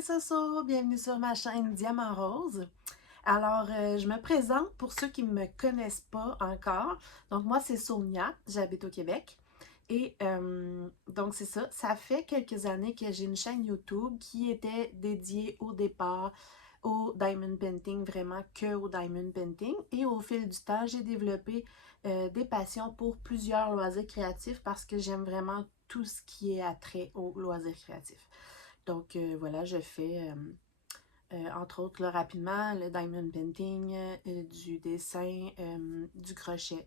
c'est Soso, bienvenue sur ma chaîne Diamant Rose. Alors, je me présente pour ceux qui ne me connaissent pas encore. Donc, moi, c'est Sonia, j'habite au Québec. Et donc, c'est ça, ça fait quelques années que j'ai une chaîne YouTube qui était dédiée au départ au diamond painting, vraiment que au diamond painting. Et au fil du temps, j'ai développé des passions pour plusieurs loisirs créatifs parce que j'aime vraiment tout ce qui est attrait aux loisirs créatifs. Donc voilà, je fais entre autres là, rapidement le diamond painting, du dessin, du crochet,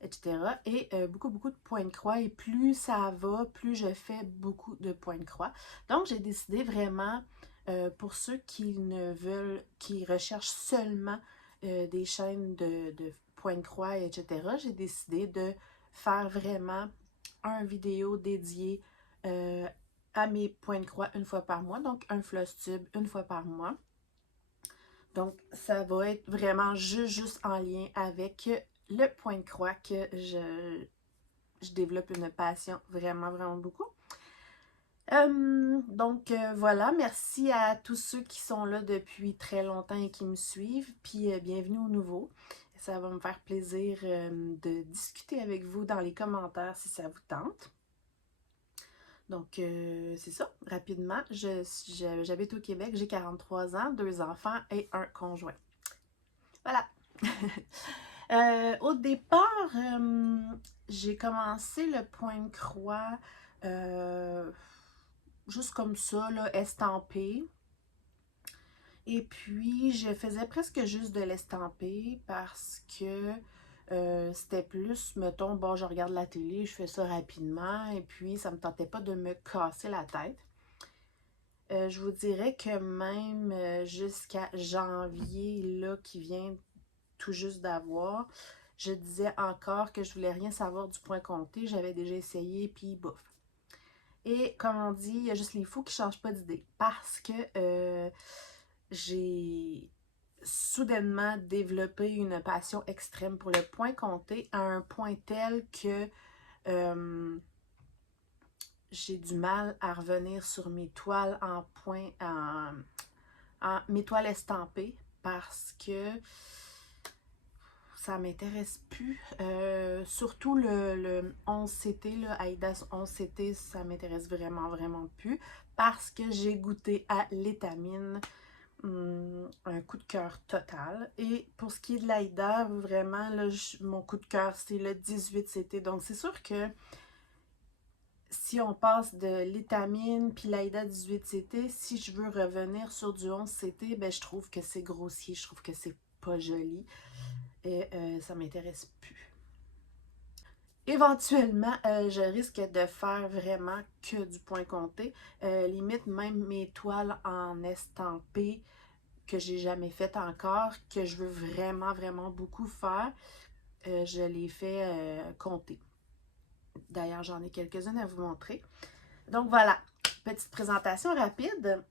etc. Et beaucoup de points de croix. Et plus ça va, plus je fais beaucoup de points de croix. Donc j'ai décidé vraiment, pour ceux qui ne veulent, qui recherchent seulement des chaînes de points de croix, etc., j'ai décidé de faire vraiment un vidéo dédié à mes points de croix une fois par mois, donc un floss tube une fois par mois. Donc, ça va être vraiment juste en lien avec le point de croix que je développe une passion vraiment beaucoup. Voilà, merci à tous ceux qui sont là depuis très longtemps et qui me suivent, puis bienvenue aux nouveaux. Ça va me faire plaisir de discuter avec vous dans les commentaires si ça vous tente. Donc, c'est ça, rapidement, j'habite au Québec, j'ai 43 ans, 2 enfants et un conjoint. Voilà. Au départ, j'ai commencé le point de croix juste comme ça, là, estampé. Et puis, je faisais presque juste de l'estamper parce que c'était plus, mettons, bon, je regarde la télé, je fais ça rapidement et puis ça me tentait pas de me casser la tête. Je vous dirais que même jusqu'à janvier, là, qui vient tout juste d'avoir, je disais encore que je voulais rien savoir du point compté. J'avais déjà essayé, puis bouf. Et comme on dit, il y a juste les fous qui ne changent pas d'idée. Parce que j'ai soudainement développé une passion extrême pour le point compté à un point tel que j'ai du mal à revenir sur mes toiles en point, mes toiles estampées parce que ça m'intéresse plus. Surtout le 11CT, le Aidas 11CT, ça m'intéresse vraiment plus parce que j'ai goûté à l'étamine. Un coup de cœur total. Et pour ce qui est de l'Aïda, vraiment, là, mon coup de cœur, c'est le 18CT. Donc, c'est sûr que si on passe de l'étamine puis l'Aïda 18CT, si je veux revenir sur du 11CT, ben, je trouve que c'est grossier, je trouve que c'est pas joli et ça m'intéresse plus. Éventuellement, je risque de faire vraiment que du point compté. Limite, même mes toiles en estampé que j'ai jamais fait encore, que je veux vraiment beaucoup faire, je les fais compter. D'ailleurs, j'en ai quelques-unes à vous montrer. Donc voilà, petite présentation rapide.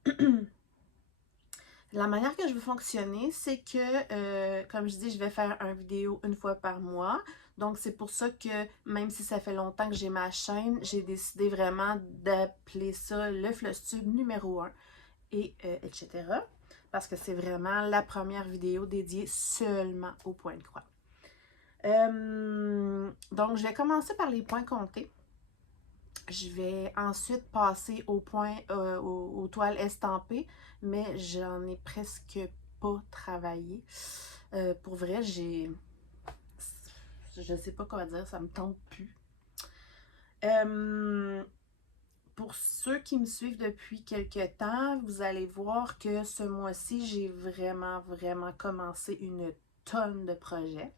La manière que je veux fonctionner, c'est que, comme je dis, je vais faire une vidéo une fois par mois. Donc, c'est pour ça que, même si ça fait longtemps que j'ai ma chaîne, j'ai décidé vraiment d'appeler ça le FlossTube numéro 1, et etc. Parce que c'est vraiment la première vidéo dédiée seulement aux points de croix. Donc, je vais commencer par les points comptés. Je vais ensuite passer aux toiles estampées, mais j'en ai presque pas travaillé. Pour vrai, je sais pas quoi dire, ça me tente plus. Pour ceux qui me suivent depuis quelques temps, vous allez voir que ce mois-ci, j'ai vraiment commencé une tonne de projets.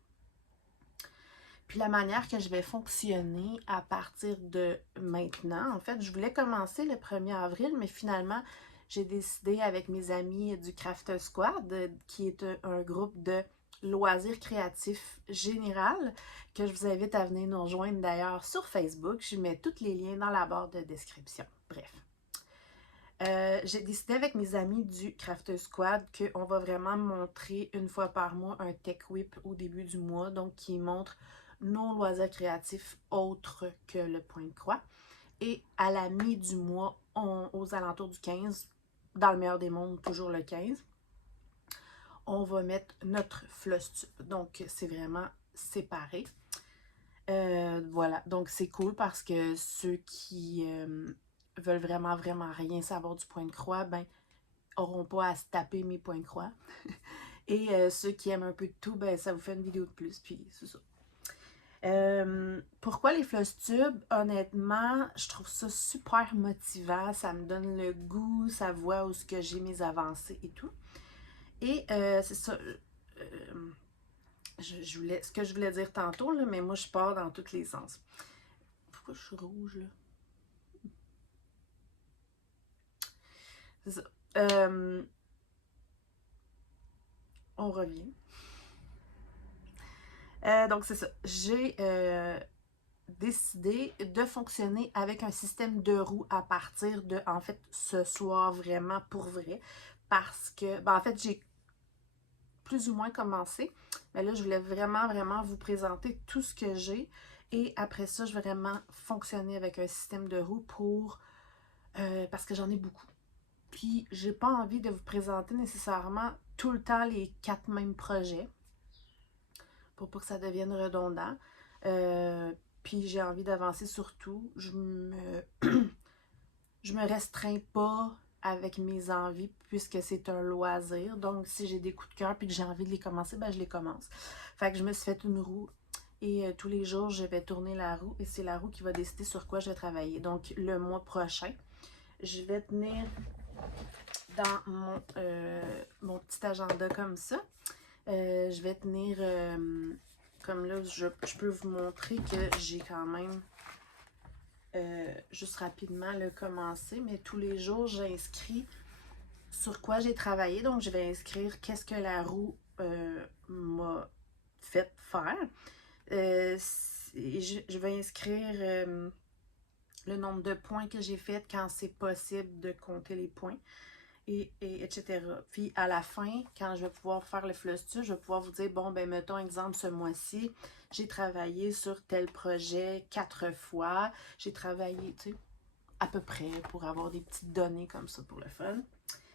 Puis la manière que je vais fonctionner à partir de maintenant, en fait, je voulais commencer le 1er avril, mais finalement, j'ai décidé avec mes amis du Craft Squad, qui est un groupe de loisirs créatifs général, que je vous invite à venir nous rejoindre d'ailleurs sur Facebook. Je mets tous les liens dans la barre de description. Bref. J'ai décidé avec mes amis du Craft Squad qu'on va vraiment montrer une fois par mois un Tech Whip au début du mois, donc qui montre nos loisirs créatifs autres que le point de croix. Et à la mi du mois, aux alentours du 15, dans le meilleur des mondes, toujours le 15. On va mettre notre floss tube. Donc, c'est vraiment séparé. Voilà, donc c'est cool parce que ceux qui veulent vraiment, vraiment rien savoir du point de croix, ben, n'auront pas à se taper mes points de croix. Et ceux qui aiment un peu de tout, ben, ça vous fait une vidéo de plus, puis c'est ça. Pourquoi les floss tubes? Honnêtement, je trouve ça super motivant. Ça me donne le goût, ça voit où ce que j'ai mes avancées et tout. Et c'est ça. Ce que je voulais dire tantôt, là, mais moi, je pars dans tous les sens. Pourquoi je suis rouge, là? C'est ça. On revient. Donc, c'est ça. J'ai décidé de fonctionner avec un système de roues à partir de, en fait, ce soir, vraiment, pour vrai. Parce que, ben, en fait, j'ai plus ou moins commencé. Mais là, je voulais vraiment, vraiment vous présenter tout ce que j'ai. Et après ça, je vais vraiment fonctionner avec un système de roues pour... parce que j'en ai beaucoup. Puis, j'ai pas envie de vous présenter nécessairement tout le temps les 4 mêmes projets. Pour pas que ça devienne redondant. Puis j'ai envie d'avancer surtout. Je me restreins pas avec mes envies puisque c'est un loisir. Donc si j'ai des coups de cœur puis que j'ai envie de les commencer, ben je les commence. Fait que je me suis fait une roue et tous les jours je vais tourner la roue et c'est la roue qui va décider sur quoi je vais travailler. Donc le mois prochain, je vais tenir dans mon petit agenda comme ça. Je vais tenir, comme là, je peux vous montrer que j'ai quand même, juste rapidement, le commencé, mais tous les jours, j'inscris sur quoi j'ai travaillé. Donc, je vais inscrire qu'est-ce que la roue m'a fait faire. Je vais inscrire le nombre de points que j'ai fait quand c'est possible de compter les points. Etc. Puis à la fin, quand je vais pouvoir faire le floss tube, je vais pouvoir vous dire, bon, ben mettons exemple, ce mois-ci, j'ai travaillé sur tel projet 4 fois. J'ai travaillé, tu sais, à peu près pour avoir des petites données comme ça pour le fun.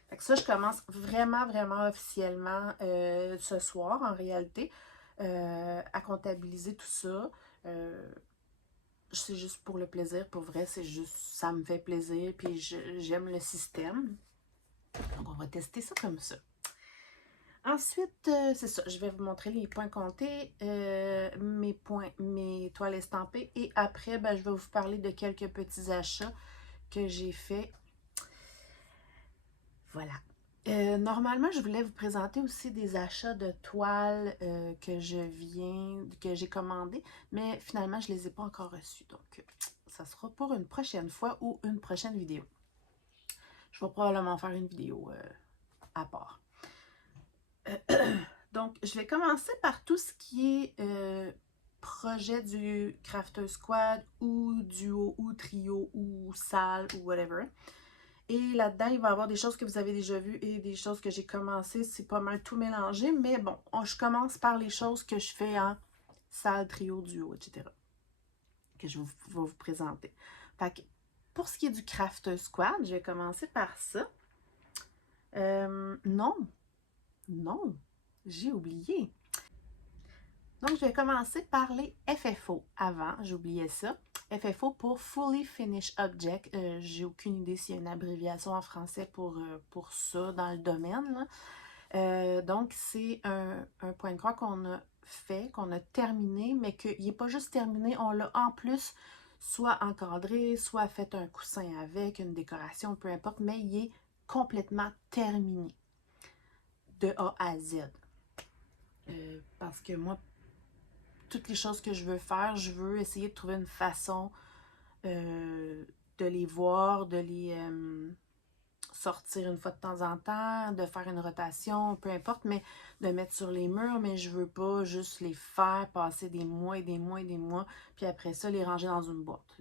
Fait que ça, je commence vraiment, vraiment officiellement ce soir, en réalité, à comptabiliser tout ça. C'est juste pour le plaisir, pour vrai, c'est juste, ça me fait plaisir, puis j'aime le système. Donc, on va tester ça comme ça. Ensuite, c'est ça, je vais vous montrer les points comptés, mes toiles estampées. Et après, ben, je vais vous parler de quelques petits achats que j'ai faits. Voilà. Normalement, je voulais vous présenter aussi des achats de toiles que j'ai commandées, mais finalement, je ne les ai pas encore reçus. Donc, ça sera pour une prochaine fois ou une prochaine vidéo. Je vais probablement faire une vidéo à part. Donc, je vais commencer par tout ce qui est projet du Crafter Squad ou duo ou trio ou salle ou whatever. Et là-dedans, il va y avoir des choses que vous avez déjà vues et des choses que j'ai commencé. C'est pas mal tout mélangé, mais bon, je commence par les choses que je fais en salle, trio, duo, etc. Que je vais vous présenter. Fait que, pour ce qui est du Crafter Squad, je vais commencer par ça. Non, j'ai oublié. Donc, je vais commencer par les FFO avant, j'oubliais ça. FFO pour Fully Finished Object. J'ai aucune idée s'il y a une abréviation en français pour ça dans le domaine. Donc, c'est un point de croix qu'on a fait, qu'on a terminé, mais qu'il n'est pas juste terminé, on l'a en plus soit encadré, soit fait un coussin avec, une décoration, peu importe, mais il est complètement terminé de A à Z. Parce que moi, toutes les choses que je veux faire, je veux essayer de trouver une façon de les voir, de les sortir une fois de temps en temps, de faire une rotation, peu importe, mais de mettre sur les murs, mais je veux pas juste les faire passer des mois et des mois et des mois, puis après ça, les ranger dans une boîte.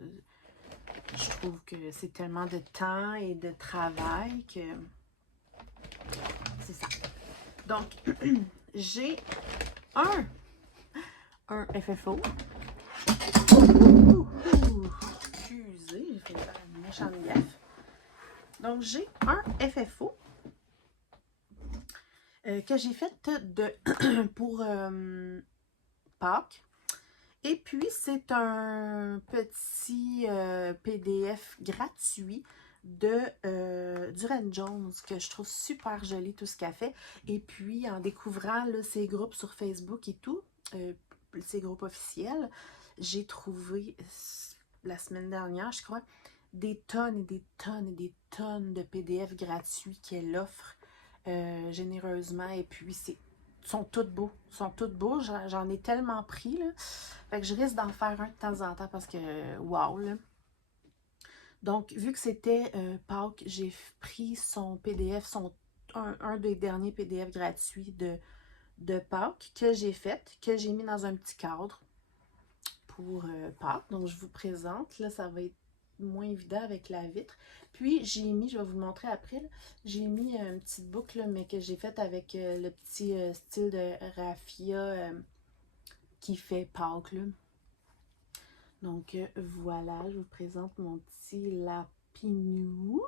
Je trouve que c'est tellement de temps et de travail que c'est ça. Donc, j'ai un FFO. Excusez, j'ai fait une méchante gaffe. Donc, j'ai un FFO que j'ai fait pour Pâques. Et puis, c'est un petit PDF gratuit de Duran Jones que je trouve super joli tout ce qu'elle fait. Et puis, en découvrant là, ses groupes sur Facebook et tout, ses groupes officiels, j'ai trouvé la semaine dernière, je crois, des tonnes et des tonnes et des tonnes de PDF gratuits qu'elle offre généreusement. Et puis, sont tous beaux. Sont tous beaux. J'en ai tellement pris, là. Fait que je risque d'en faire un de temps en temps parce que, wow, là. Donc, vu que c'était Pâques, j'ai pris son PDF, un des derniers PDF gratuits de Pâques que j'ai fait, que j'ai mis dans un petit cadre pour Pâques. Donc, je vous présente. Là, ça va être moins évident avec la vitre. Puis, j'ai mis, je vais vous le montrer après, j'ai mis une petite boucle, là, mais que j'ai faite avec le petit style de raffia qui fait Pâques, là. Donc, voilà, je vous présente mon petit lapinou.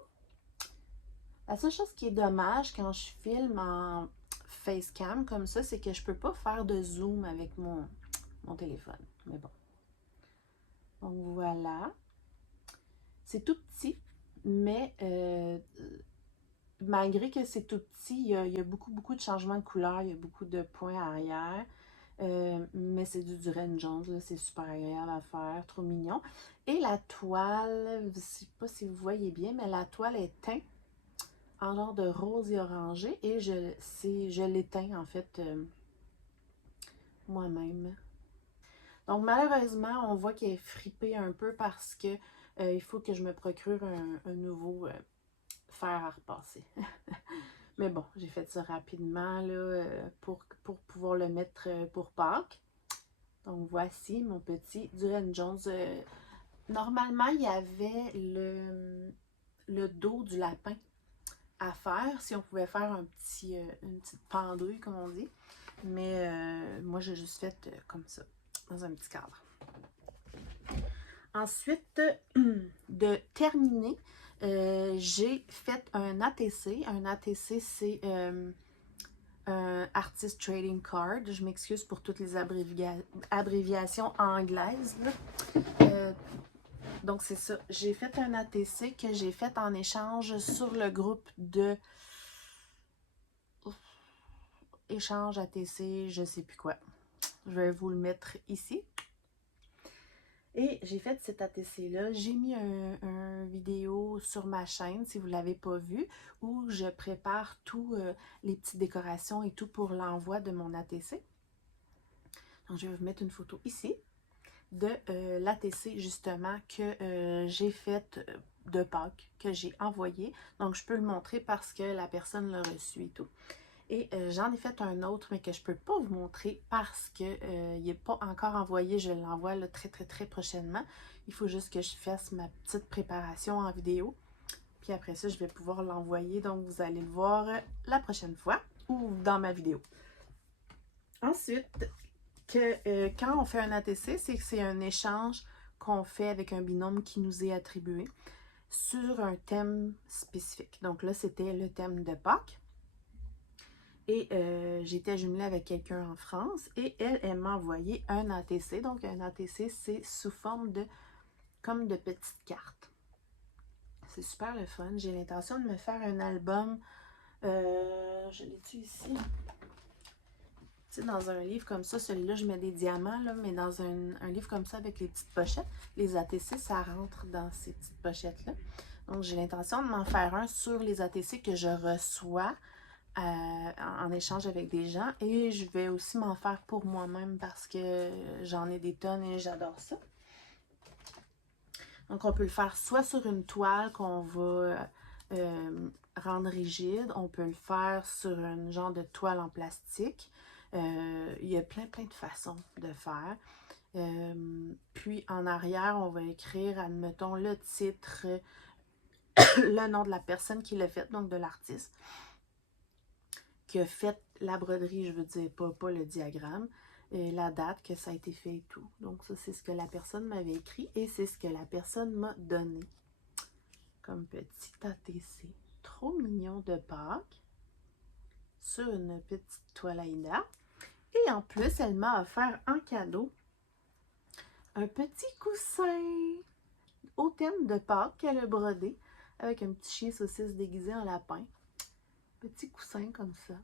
La seule chose qui est dommage quand je filme en facecam comme ça, c'est que je peux pas faire de zoom avec mon téléphone. Mais bon. Donc, voilà. C'est tout petit, mais malgré que c'est tout petit, il y a beaucoup, beaucoup de changements de couleur. Il y a beaucoup de points arrière. Mais c'est du Duran Jones, c'est super agréable à faire, trop mignon. Et la toile, je ne sais pas si vous voyez bien, mais la toile est teinte en genre de rose et orangé et je l'éteins en fait moi-même. Donc malheureusement, on voit qu'elle est fripée un peu parce que il faut que je me procure un nouveau fer à repasser. Mais bon, j'ai fait ça rapidement là, pour pouvoir le mettre pour Pâques. Donc, voici mon petit Duran Jones. Normalement, il y avait le dos du lapin à faire, si on pouvait faire une petite pendouille, comme on dit. Mais moi, j'ai juste fait comme ça, dans un petit cadre. Ensuite, de terminer, j'ai fait un ATC. Un ATC, c'est un Artist Trading Card. Je m'excuse pour toutes les abréviations anglaises. Donc, c'est ça. J'ai fait un ATC que j'ai fait en échange sur le groupe de échange ATC, je sais plus quoi. Je vais vous le mettre ici. Et j'ai fait cet ATC-là. J'ai mis un vidéo sur ma chaîne, si vous ne l'avez pas vu, où je prépare tous les petites décorations et tout pour l'envoi de mon ATC. Donc, je vais vous mettre une photo ici de l'ATC, justement, que j'ai fait de Pâques, que j'ai envoyé. Donc, je peux le montrer parce que la personne l'a reçu et tout. Et j'en ai fait un autre, mais que je ne peux pas vous montrer parce qu'il n'est pas encore envoyé. Je l'envoie très, très, très prochainement. Il faut juste que je fasse ma petite préparation en vidéo. Puis après ça, je vais pouvoir l'envoyer. Donc, vous allez le voir la prochaine fois ou dans ma vidéo. Ensuite, quand on fait un ATC, c'est que c'est un échange qu'on fait avec un binôme qui nous est attribué sur un thème spécifique. Donc là, c'était le thème de Pâques. Et j'étais jumelée avec quelqu'un en France et elle m'a envoyé un ATC. Donc, un ATC, c'est sous forme comme de petites cartes. C'est super le fun. J'ai l'intention de me faire un album. Je l'ai-tu ici? Tu sais, dans un livre comme ça, celui-là, je mets des diamants, là, mais dans un livre comme ça avec les petites pochettes, les ATC, ça rentre dans ces petites pochettes-là. Donc, j'ai l'intention de m'en faire un sur les ATC que je reçois en échange avec des gens. Et je vais aussi m'en faire pour moi-même parce que j'en ai des tonnes et j'adore ça. Donc, on peut le faire soit sur une toile qu'on va rendre rigide. On peut le faire sur un genre de toile en plastique. Il y a plein de façons de faire. Puis en arrière, on va écrire, admettons, le titre, le nom de la personne qui l'a fait, donc de l'artiste, qui a fait la broderie, je veux dire, pas le diagramme, et la date que ça a été fait et tout. Donc ça, c'est ce que la personne m'avait écrit et c'est ce que la personne m'a donné. comme petit ATC. Trop mignon de Pâques. Sur une petite toile Aïda. Et en plus, elle m'a offert en cadeau un petit coussin au thème de Pâques qu'elle a brodé avec un petit chien saucisse déguisé en lapin. Petit coussin comme ça.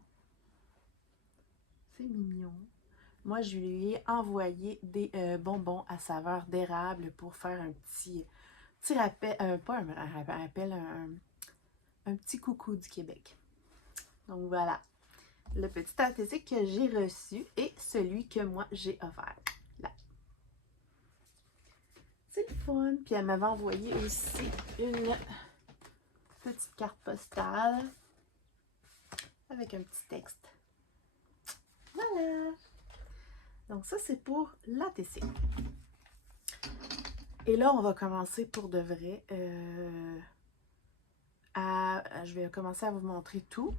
C'est mignon. Moi, je lui ai envoyé des bonbons à saveur d'érable pour faire un petit rappel, pas un rappel, un petit coucou du Québec. Donc voilà, le petit ATC que j'ai reçu et celui que moi j'ai offert. Là. C'est le fun. Puis elle m'avait envoyé aussi une petite carte postale avec un petit texte. Voilà. Donc ça, c'est pour l'ATC. Et là, on va commencer pour de vrai. Je vais commencer à vous montrer tout.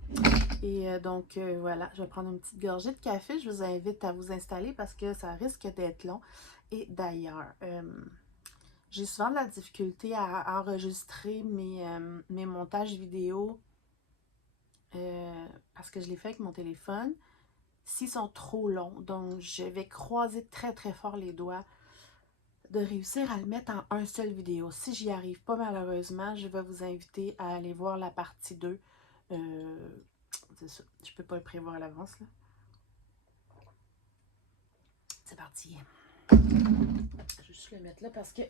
Et donc, voilà, je vais prendre une petite gorgée de café. Je vous invite à vous installer parce que ça risque d'être long. Et d'ailleurs, j'ai souvent de la difficulté à enregistrer mes montages vidéo parce que je les fais avec mon téléphone. S'ils sont trop longs, donc je vais croiser très très fort les doigts de réussir à le mettre en un seul vidéo. Si j'y arrive pas, malheureusement, je vais vous inviter à aller voir la partie 2. C'est ça, je peux pas le prévoir à l'avance. C'est parti. Je vais juste le mettre là parce que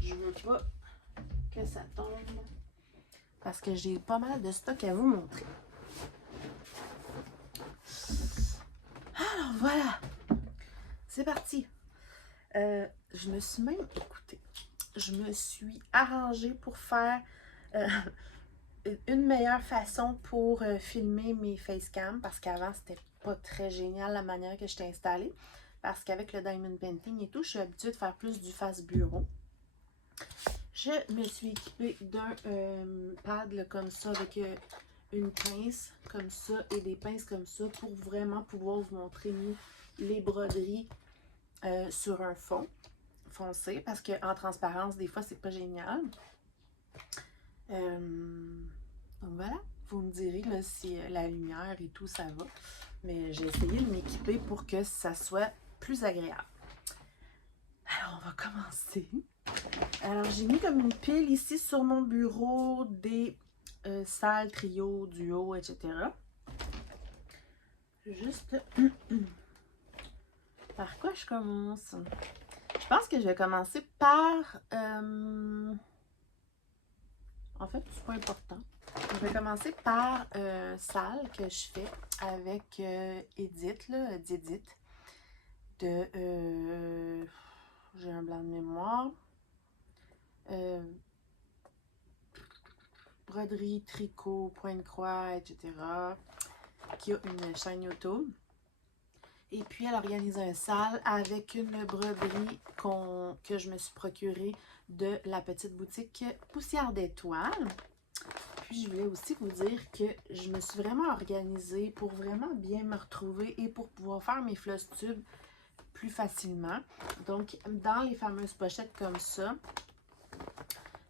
je veux pas que ça tombe. Parce que j'ai pas mal de stock à vous montrer. Alors voilà, c'est parti. Je me suis même, écoutez, je me suis arrangée pour faire une meilleure façon pour filmer mes facecam parce qu'avant c'était pas très génial la manière que j'étais installée parce qu'avec le diamond painting et tout, je suis habituée de faire plus du face bureau. Je me suis équipée d'un pad là, comme ça avec une pince comme ça et des pinces comme ça pour vraiment pouvoir vous montrer mieux les broderies sur un fond foncé parce qu'en transparence, des fois, c'est pas génial. Donc voilà, vous me direz là, si la lumière et tout, ça va. Mais j'ai essayé de m'équiper pour que ça soit plus agréable. Alors, on va commencer. Alors, j'ai mis comme une pile ici sur mon bureau des salles, trio, duo, etc. Juste... Par quoi je commence? Je pense que je vais commencer par... En fait, c'est pas important. Je vais commencer par salle que je fais avec Edith, là, d'Edith. J'ai un blanc de mémoire. Broderie, tricot, point de croix, etc. Qui a une chaîne YouTube. Et puis, elle organise un salle avec une broderie que je me suis procurée de la petite boutique Poussière d'étoiles. Puis, je voulais aussi vous dire que je me suis vraiment organisée pour vraiment bien me retrouver et pour pouvoir faire mes floss tubes plus facilement. Donc, dans les fameuses pochettes comme ça,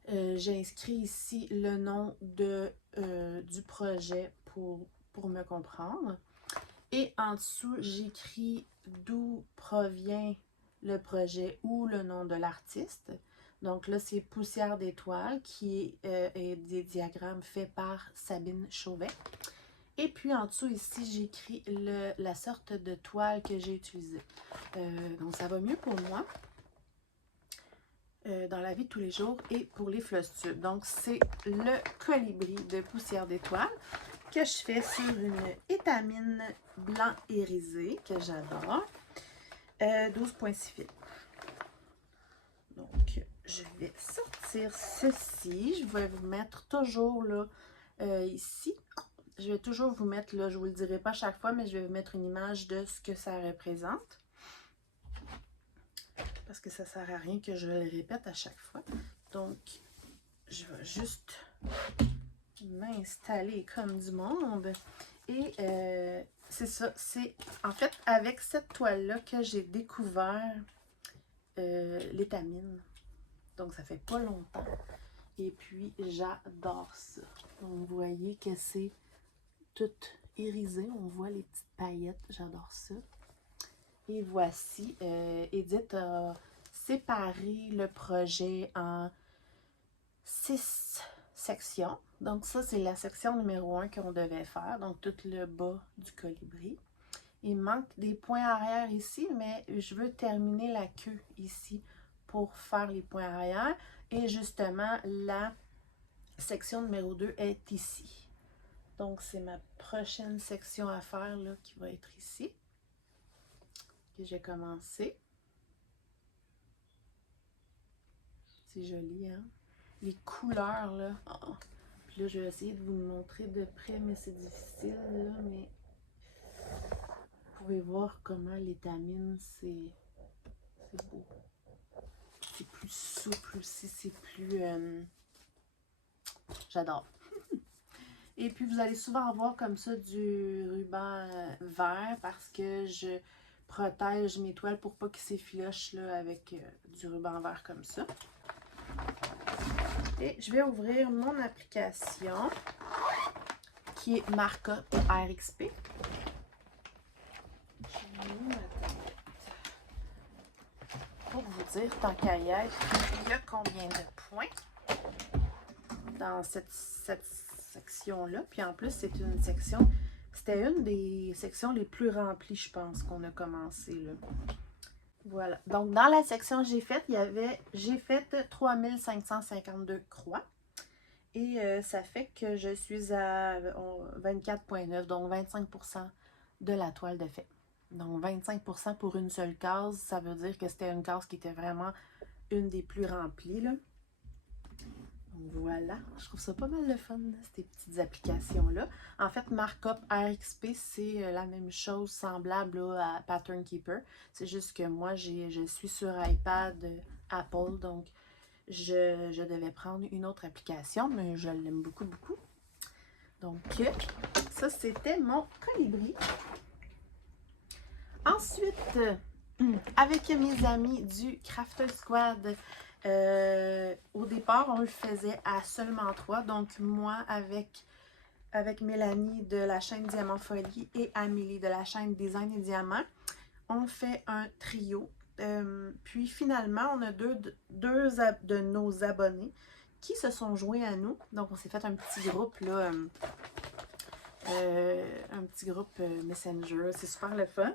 j'ai inscrit ici le nom du projet pour me comprendre. Et en dessous, j'écris d'où provient le projet ou le nom de l'artiste. Donc là, c'est Poussière d'étoiles qui est des diagrammes faits par Sabine Chauvet. Et puis en dessous ici, j'écris la sorte de toile que j'ai utilisée. Donc ça va mieux pour moi dans la vie de tous les jours et pour les floss tubes. Donc c'est le colibri de Poussière d'étoiles que je fais sur une étamine blanc irisé que j'adore. 12,6 fils. Donc, je vais sortir ceci. Je vais vous mettre toujours là, ici. Je vais toujours vous mettre là, je ne vous le dirai pas chaque fois, mais je vais vous mettre une image de ce que ça représente. Parce que ça ne sert à rien que je le répète à chaque fois. Donc, je vais juste m'installer comme du monde. Et c'est ça, c'est en fait avec cette toile-là que j'ai découvert l'étamine. Donc ça fait pas longtemps. Et puis, j'adore ça. Donc, vous voyez que c'est tout irisé. On voit les petites paillettes. J'adore ça. Et voici, Edith a séparé le projet en 6 sections. Donc, ça, c'est la section numéro 1 qu'on devait faire. Donc, tout le bas du colibri. Il manque des points arrière ici, mais je veux terminer la queue ici pour faire les points arrière. Et justement, la section numéro 2 est ici. Donc, c'est ma prochaine section à faire là, qui va être ici. Que j'ai commencé. C'est joli, hein? Les couleurs, là. Oh. Puis là, je vais essayer de vous le montrer de près, mais c'est difficile, là. Mais vous pouvez voir comment l'étamine, c'est beau. C'est plus souple aussi, c'est plus... J'adore. Et puis, vous allez souvent avoir comme ça du ruban vert parce que je protège mes toiles pour pas qu'ils s'effilochent là, avec du ruban vert comme ça. Et je vais ouvrir mon application qui est Markup RXP. Pour vous dire, tant qu'à y être, il y a combien de points dans cette section-là. Puis en plus, c'est une section, c'était une des sections les plus remplies, je pense, qu'on a commencé là. Voilà. Donc, dans la section j'ai faite, j'ai fait 3552 croix. Et ça fait que je suis à 24,9, donc 25% de la toile de fait. Donc 25% pour une seule case, ça veut dire que c'était une case qui était vraiment une des plus remplies, là. Donc voilà, je trouve ça pas mal le fun, ces petites applications-là. En fait, Markup RXP, c'est la même chose, semblable là, à Pattern Keeper. C'est juste que moi, je suis sur iPad Apple, donc je devais prendre une autre application, mais je l'aime beaucoup, beaucoup. Donc, ça, c'était mon colibri. Ensuite, avec mes amis du Crafter Squad, au départ, on le faisait à seulement 3. Donc, moi, avec Mélanie de la chaîne Diamant Folie et Amélie de la chaîne Design et Diamant, on fait un trio. Puis finalement, on a deux de nos abonnés qui se sont joints à nous. Donc, on s'est fait un petit groupe, là, un petit groupe Messenger. C'est super le fun.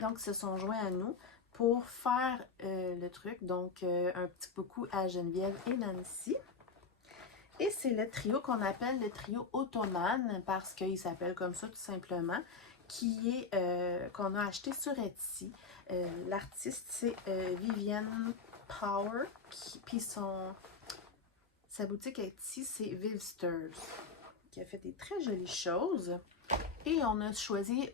Donc, ils se sont joints à nous pour faire le truc. Donc, un petit coucou à Geneviève et Nancy. Et c'est le trio qu'on appelle le trio Ottoman parce qu'il s'appelle comme ça tout simplement, qui est qu'on a acheté sur Etsy. L'artiste, c'est Vivienne Power. Puis sa boutique Etsy, c'est Vivsters, qui a fait des très jolies choses. Et on a choisi,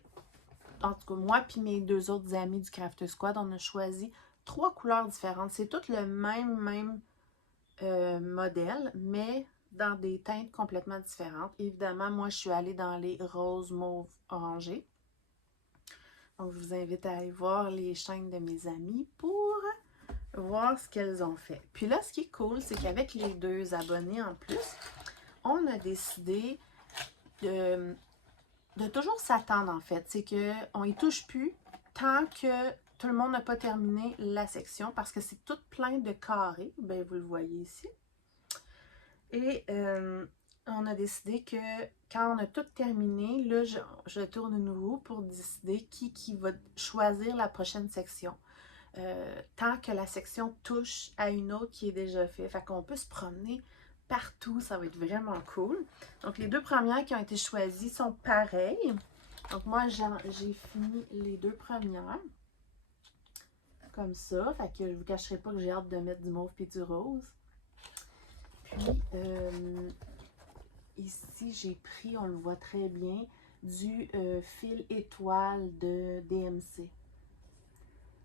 en tout cas moi puis mes deux autres amis du Crafter Squad, on a choisi 3 couleurs différentes. C'est tout le même modèle, mais dans des teintes complètement différentes. Évidemment, moi, je suis allée dans les roses, mauve, orangé. Donc, je vous invite à aller voir les chaînes de mes amis pour voir ce qu'elles ont fait. Puis là, ce qui est cool, c'est qu'avec les 2 abonnés en plus, on a décidé de toujours s'attendre, en fait. C'est qu'on y touche plus tant que tout le monde n'a pas terminé la section parce que c'est tout plein de carrés. Bien, vous le voyez ici. Et on a décidé que quand on a tout terminé, là, je tourne une roue pour décider qui va choisir la prochaine section. Tant que la section touche à une autre qui est déjà faite. Fait qu'on peut se promener partout, ça va être vraiment cool. Donc, les 2 premières qui ont été choisies sont pareilles. Donc, moi, j'ai fini les 2 premières. Comme ça. Fait que je vous cacherai pas que j'ai hâte de mettre du mauve et du rose. Puis, ici, j'ai pris, on le voit très bien, du fil étoile de DMC.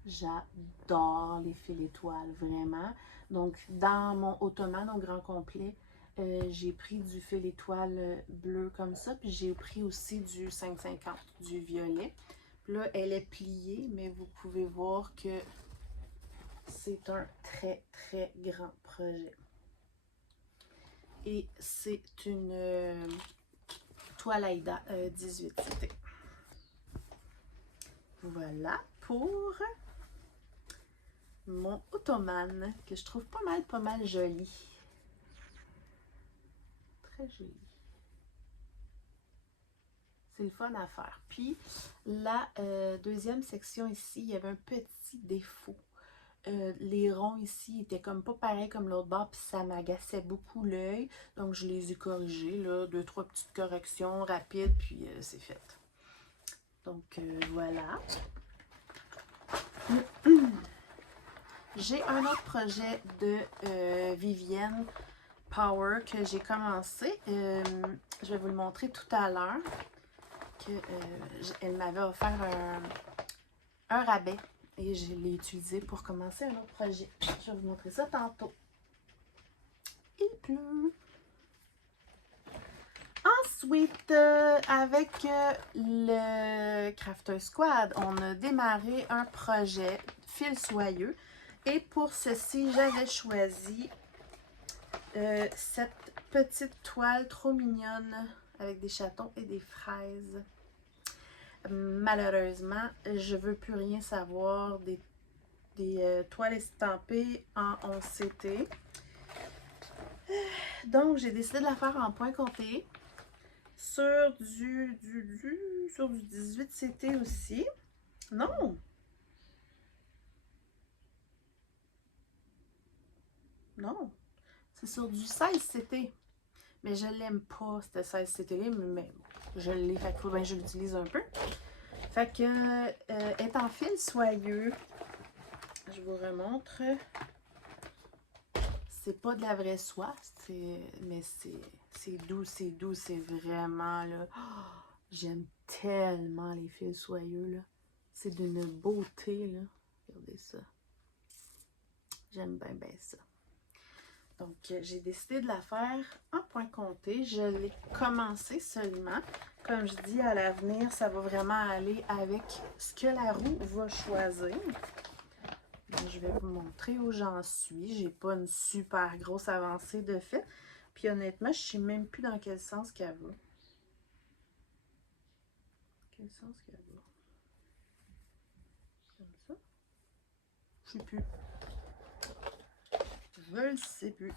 J'adore les fils étoiles, vraiment. Donc, dans mon Ottoman au grand complet, j'ai pris du fil étoile bleu comme ça. Puis, j'ai pris aussi du 550, du violet. Puis là, elle est pliée, mais vous pouvez voir que c'est un très, très grand projet. Et c'est une toile Aïda 18 CT. Voilà pour mon ottomane que je trouve pas mal joli. Très joli. C'est le fun à faire. Puis la deuxième section ici, il y avait un petit défaut. Les ronds ici étaient comme pas pareils comme l'autre bord, puis ça m'agaçait beaucoup l'œil. Donc je les ai corrigés, là, 2-3 petites corrections rapides, puis c'est fait. Donc voilà. J'ai un autre projet de Vivienne Power que j'ai commencé. Je vais vous le montrer tout à l'heure. Elle m'avait offert un rabais et je l'ai utilisé pour commencer un autre projet. Je vais vous montrer ça tantôt. Il pleut. Ensuite, avec le Crafter Squad, on a démarré un projet fil soyeux. Et pour ceci, j'avais choisi cette petite toile trop mignonne avec des chatons et des fraises. Malheureusement, je veux plus rien savoir des toiles estampées en 11 CT. Donc, j'ai décidé de la faire en point compté sur du 18 CT aussi. Non! Non! C'est sur du 16 CT. Mais je l'aime pas, cette 16 CT-là, mais je l'ai, fait qu'il faut bien que je l'utilise un peu. Fait que, est en fil soyeux. Je vous remontre. C'est pas de la vraie soie, mais c'est doux, c'est vraiment, là. Oh, j'aime tellement les fils soyeux, là. C'est d'une beauté, là. Regardez ça. J'aime bien, bien ça. Donc, j'ai décidé de la faire en point compté. Je l'ai commencé seulement. Comme je dis, à l'avenir, ça va vraiment aller avec ce que la roue va choisir. Donc, je vais vous montrer où j'en suis. J'ai pas une super grosse avancée de fait. Puis honnêtement, je sais même plus dans quel sens qu'elle va. Quel sens qu'elle va? Comme ça? Je sais plus. Je ne sais plus.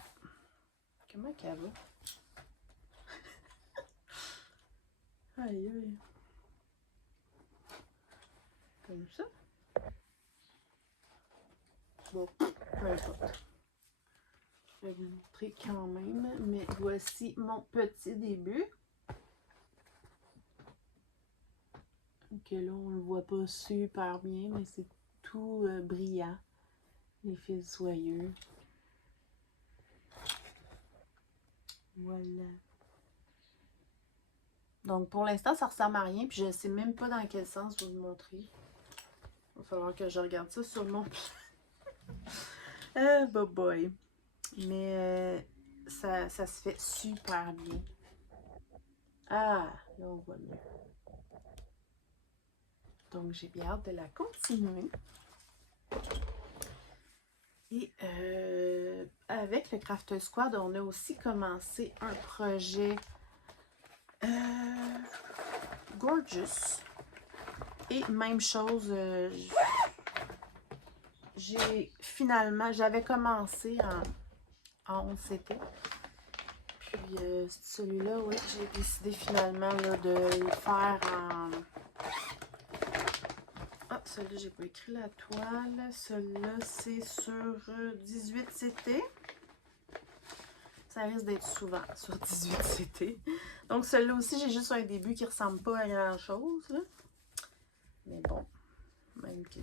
Comment qu'elle va? Aïe, aïe. Comme ça? Bon, peu importe. Je vais vous montrer quand même. Mais voici mon petit début. Ok, là, on ne le voit pas super bien, mais c'est tout brillant. Les fils soyeux. Voilà. Donc, pour l'instant, ça ressemble à rien. Puis, je ne sais même pas dans quel sens vous le montrer. Il va falloir que je regarde ça sur mon plan. Boy. Mais ça se fait super bien. Ah, là, on voit mieux. Donc, j'ai bien hâte de la continuer. Et avec le Crafter Squad, on a aussi commencé un projet Gorgeous. Et même chose, j'avais commencé en 11 CT. Puis celui-là, oui, j'ai décidé finalement là, de le faire en... Ah, celui-là, j'ai pas écrit la toile. Celui-là, c'est sur 18 CT. Ça risque d'être souvent sur 18 CT. Donc, celui-là aussi, j'ai juste un début qui ressemble pas à grand-chose. Mais bon, même que...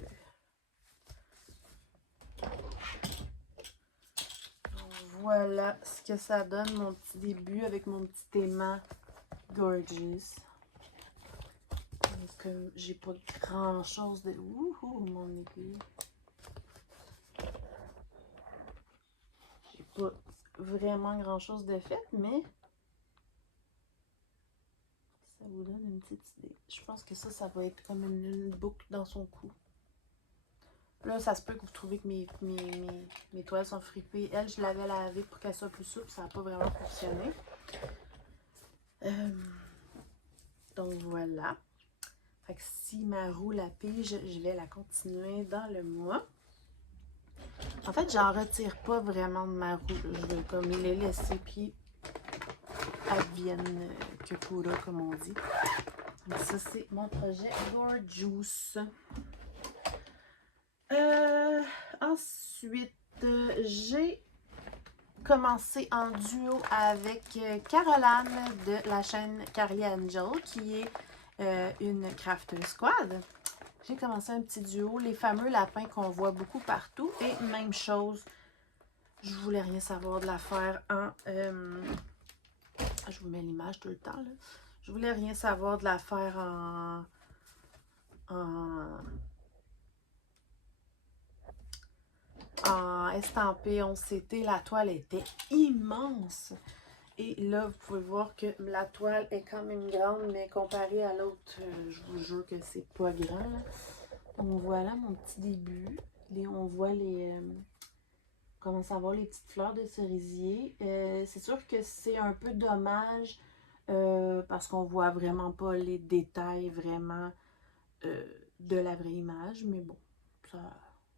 Donc, voilà ce que ça donne, mon petit début avec mon petit aimant Gorgeous. Donc, j'ai pas grand-chose de... Ouh, mon aiguille. J'ai pas vraiment grand-chose de fait, mais... ça vous donne une petite idée. Je pense que ça va être comme une boucle dans son cou. Là, ça se peut que vous trouvez que mes toiles sont fripées. Elle, je l'avais lavée pour qu'elle soit plus souple. Ça n'a pas vraiment fonctionné. Donc, voilà. Fait que si ma roue la pige, je vais la continuer dans le mois. En fait, j'en retire pas vraiment de ma roue. Je vais comme les laisser, puis advienne que pourra, comme on dit. Donc, ça, c'est mon projet Gorgeous. Ensuite, j'ai commencé en duo avec Caroline de la chaîne Carly Angel, qui est une crafter squad. J'ai commencé un petit duo, les fameux lapins qu'on voit beaucoup partout. Et même chose, je voulais rien savoir de la faire en... je vous mets l'image tout le temps, là. Je voulais rien savoir de la faire en estampé 11CT. La toile était immense. Et là, vous pouvez voir que la toile est quand même grande, mais comparée à l'autre, je vous jure que c'est pas grand, là. Donc voilà mon petit début. On voit les... commence à voir les petites fleurs de cerisier. C'est sûr que c'est un peu dommage parce qu'on voit vraiment pas les détails vraiment de la vraie image. Mais bon, ça,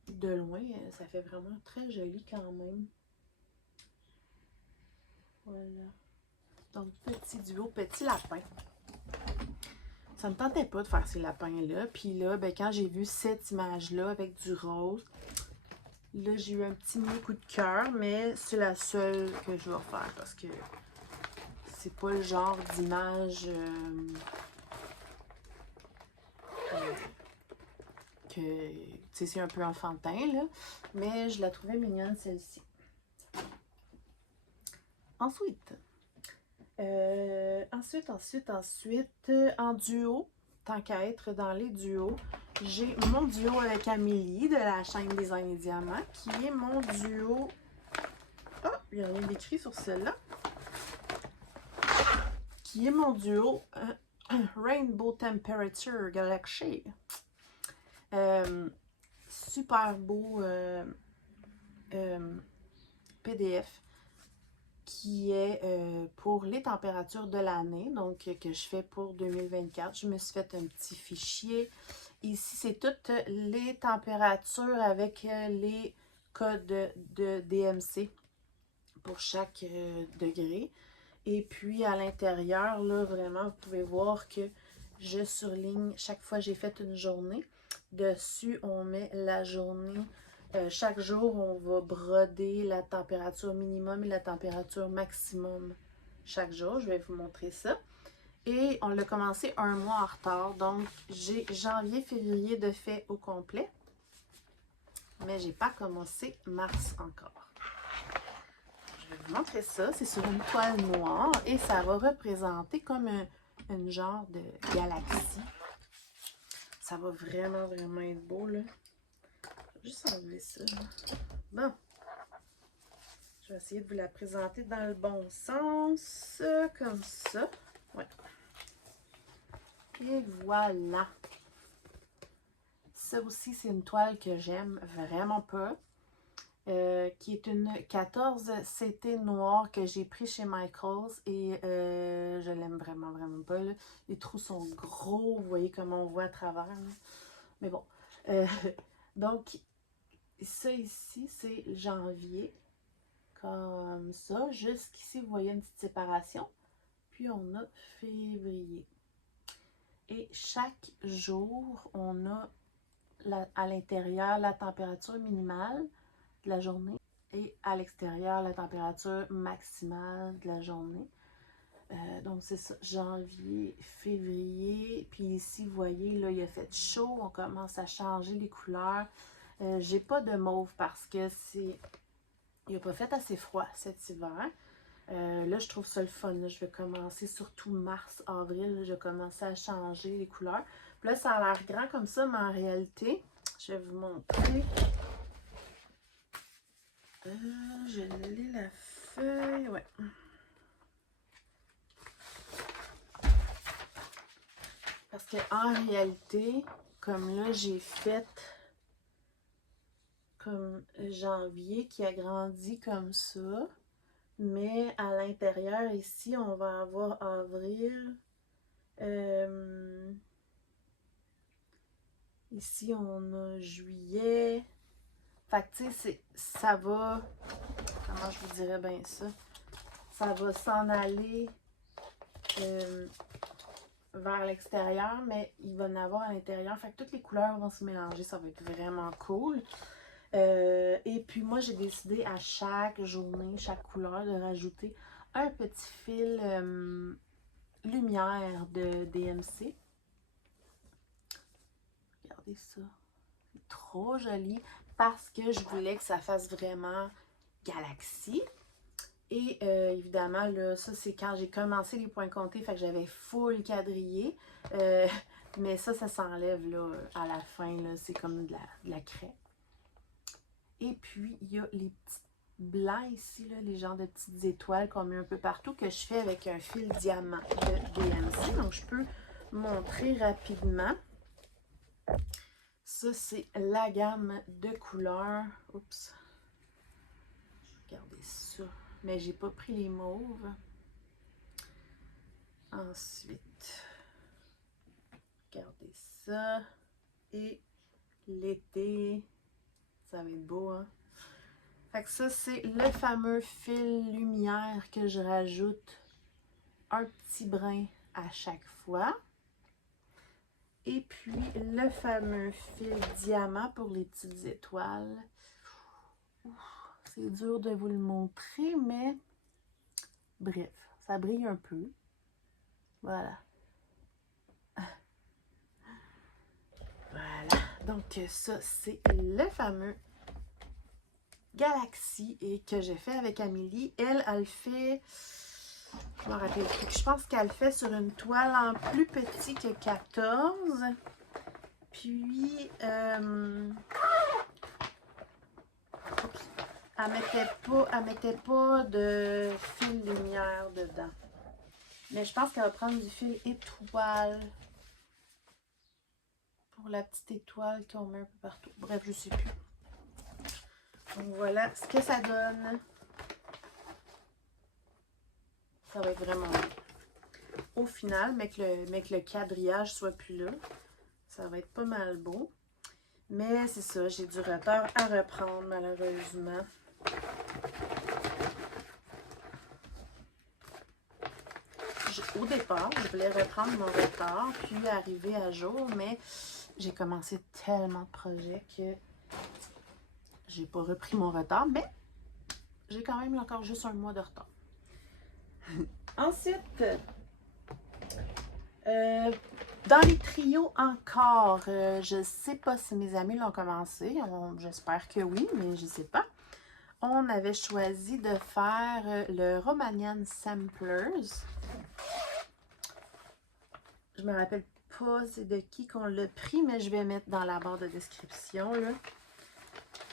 de loin, ça fait vraiment très joli quand même. Voilà. Donc, petit duo, petit lapin. Ça ne me tentait pas de faire ces lapins-là. Puis là, ben, quand j'ai vu cette image-là avec du rose, là, j'ai eu un petit mini coup de cœur, mais c'est la seule que je vais faire parce que c'est pas le genre d'image que, tu sais, c'est un peu enfantin, là. Mais je la trouvais mignonne, celle-ci. Ensuite, en duo, tant qu'à être dans les duos, j'ai mon duo avec Amélie de la chaîne Design et Diamants, qui est mon duo... Oh, il n'y a rien d'écrit sur celle-là. Qui est mon duo Rainbow Temperature Galaxy. Super beau PDF qui est pour les températures de l'année, donc que je fais pour 2024. Je me suis fait un petit fichier. Ici, c'est toutes les températures avec les codes de DMC pour chaque degré. Et puis, à l'intérieur, là, vraiment, vous pouvez voir que je surligne chaque fois que j'ai fait une journée. Dessus, on met la journée. Chaque jour, on va broder la température minimum et la température maximum chaque jour. Je vais vous montrer ça. Et on l'a commencé un mois en retard. Donc, j'ai janvier, février de fait au complet. Mais j'ai pas commencé mars encore. Je vais vous montrer ça. C'est sur une toile noire et ça va représenter comme une genre de galaxie. Ça va vraiment, vraiment être beau, là. Je vais juste enlever ça. Bon. Je vais essayer de vous la présenter dans le bon sens. Comme ça. Ouais. Et voilà. Ça aussi, c'est une toile que j'aime vraiment pas. Qui est une 14 CT noire que j'ai pris chez Michaels et je l'aime vraiment, vraiment pas. Là. Les trous sont gros, vous voyez comment on voit à travers. Là. Mais bon. Donc, ça ici, c'est janvier. Comme ça. Jusqu'ici, vous voyez une petite séparation. Puis, on a février. Et chaque jour, on a à l'intérieur la température minimale de la journée et à l'extérieur la température maximale de la journée. Donc c'est ça, janvier, février. Puis ici, vous voyez, là, il a fait chaud, on commence à changer les couleurs. J'ai pas de mauve parce que c'est... Il n'a pas fait assez froid cet hiver. Là, je trouve ça le fun. Là. Je vais commencer, surtout mars, avril, là, je vais commencer à changer les couleurs. Puis là, ça a l'air grand comme ça, mais en réalité, je vais vous montrer. Je vais lire la feuille. Ouais. Parce qu'en réalité, comme là, j'ai fait comme janvier qui a grandi comme ça. Mais à l'intérieur, ici, on va avoir avril. Ici, on a juillet. Fait que, tu sais, ça va... Comment je vous dirais bien ça? Ça va s'en aller vers l'extérieur, mais il va en avoir à l'intérieur. Fait que toutes les couleurs vont se mélanger. Ça va être vraiment cool. Et puis moi, j'ai décidé à chaque journée, chaque couleur, de rajouter un petit fil lumière de DMC. Regardez ça. C'est trop joli parce que je voulais que ça fasse vraiment galaxie. Et évidemment, là, ça c'est quand j'ai commencé les points comptés, fait que j'avais full quadrillé. Mais ça s'enlève là à la fin, là, c'est comme de la craie. Et puis, il y a les petits blancs ici, là, les genres de petites étoiles qu'on met un peu partout, que je fais avec un fil diamant de DMC. Donc, je peux montrer rapidement. Ça, c'est la gamme de couleurs. Oups. Regardez ça. Mais j'ai pas pris les mauves. Ensuite, regardez ça. Et l'été, ça va être beau, hein? Fait que ça, c'est le fameux fil lumière que je rajoute un petit brin à chaque fois. Et puis, le fameux fil diamant pour les petites étoiles. C'est dur de vous le montrer, mais bref, ça brille un peu. Voilà. Voilà. Donc, ça, c'est le fameux Galaxy et que j'ai fait avec Amélie. Elle fait, je me rappelle plus, je pense qu'elle fait sur une toile en plus petit que 14. Puis, elle mettait pas de fil lumière dedans. Mais je pense qu'elle va prendre du fil étoile pour la petite étoile qu'on met un peu partout. Bref, je sais plus. Donc voilà ce que ça donne. Ça va être vraiment bien. Au final, mais que le quadrillage soit plus là, ça va être pas mal beau. Mais c'est ça, j'ai du retard à reprendre malheureusement. Au départ, je voulais reprendre mon retard, puis arriver à jour, mais j'ai commencé tellement de projets que j'ai pas repris mon retard, mais j'ai quand même encore juste un mois de retard. Ensuite, dans les trios encore, je sais pas si mes amis l'ont commencé, j'espère que oui, mais je sais pas. On avait choisi de faire le Romanian Samplers. Je me rappelle pas c'est de qui qu'on l'a pris, mais je vais mettre dans la barre de description, là.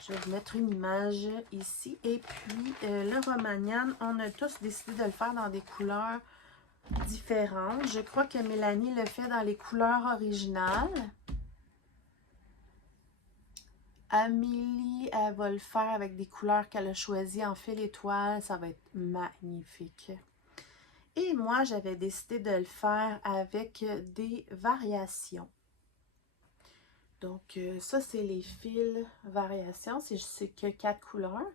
Je vais vous mettre une image ici. Et puis, le Romanian, on a tous décidé de le faire dans des couleurs différentes. Je crois que Mélanie le fait dans les couleurs originales. Amélie, elle va le faire avec des couleurs qu'elle a choisies en fil étoile. Ça va être magnifique. Et moi, j'avais décidé de le faire avec des variations. Donc, ça, c'est les fils variations. C'est que 4 couleurs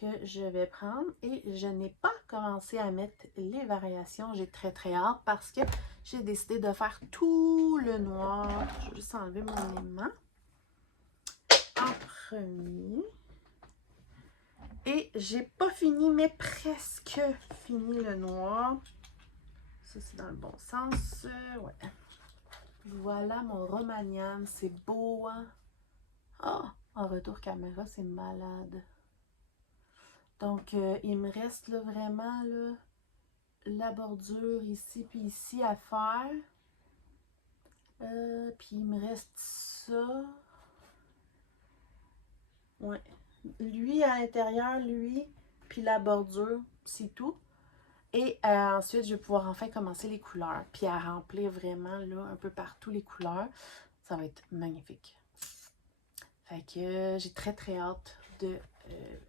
que je vais prendre. Et je n'ai pas commencé à mettre les variations. J'ai très, très hâte parce que j'ai décidé de faire tout le noir. Je vais juste enlever mon aimant. En premier. Et j'ai pas fini, mais presque fini le noir. Ça, c'est dans le bon sens. Ouais. Voilà mon Romanian. C'est beau, hein? Oh, en retour caméra, c'est malade. Donc, il me reste là, vraiment là, la bordure ici puis ici à faire. Puis il me reste ça. Ouais. Lui à l'intérieur, lui, puis la bordure, c'est tout. Et ensuite, je vais pouvoir enfin commencer les couleurs. Puis à remplir vraiment là, un peu partout les couleurs. Ça va être magnifique. Fait que j'ai très très hâte de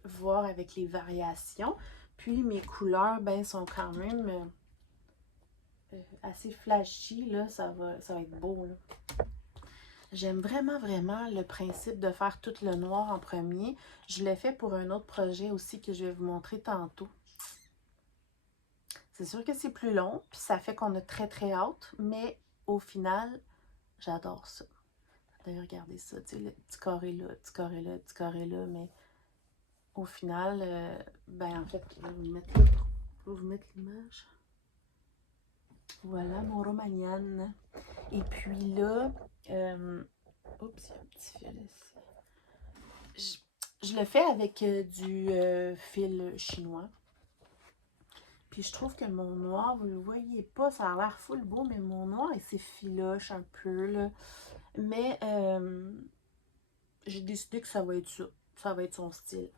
voir avec les variations. Puis mes couleurs, ben, sont quand même assez flashy, là. Ça va être beau, là. J'aime vraiment, vraiment le principe de faire tout le noir en premier. Je l'ai fait pour un autre projet aussi que je vais vous montrer tantôt. C'est sûr que c'est plus long, puis ça fait qu'on a très, très hâte, mais au final, j'adore ça. D'ailleurs, regardez ça, tu sais, le petit carré là, petit carré là, petit carré là, mais au final, ben en fait, je vais vous mettre l'image. Voilà mon Romagnan. Et puis là, oups, il y a un petit fil ici. Je le fais avec du fil chinois. Puis je trouve que mon noir, vous le voyez pas, ça a l'air full beau, mais mon noir, il s'effiloche un peu, là. Mais j'ai décidé que ça va être ça. Ça va être son style.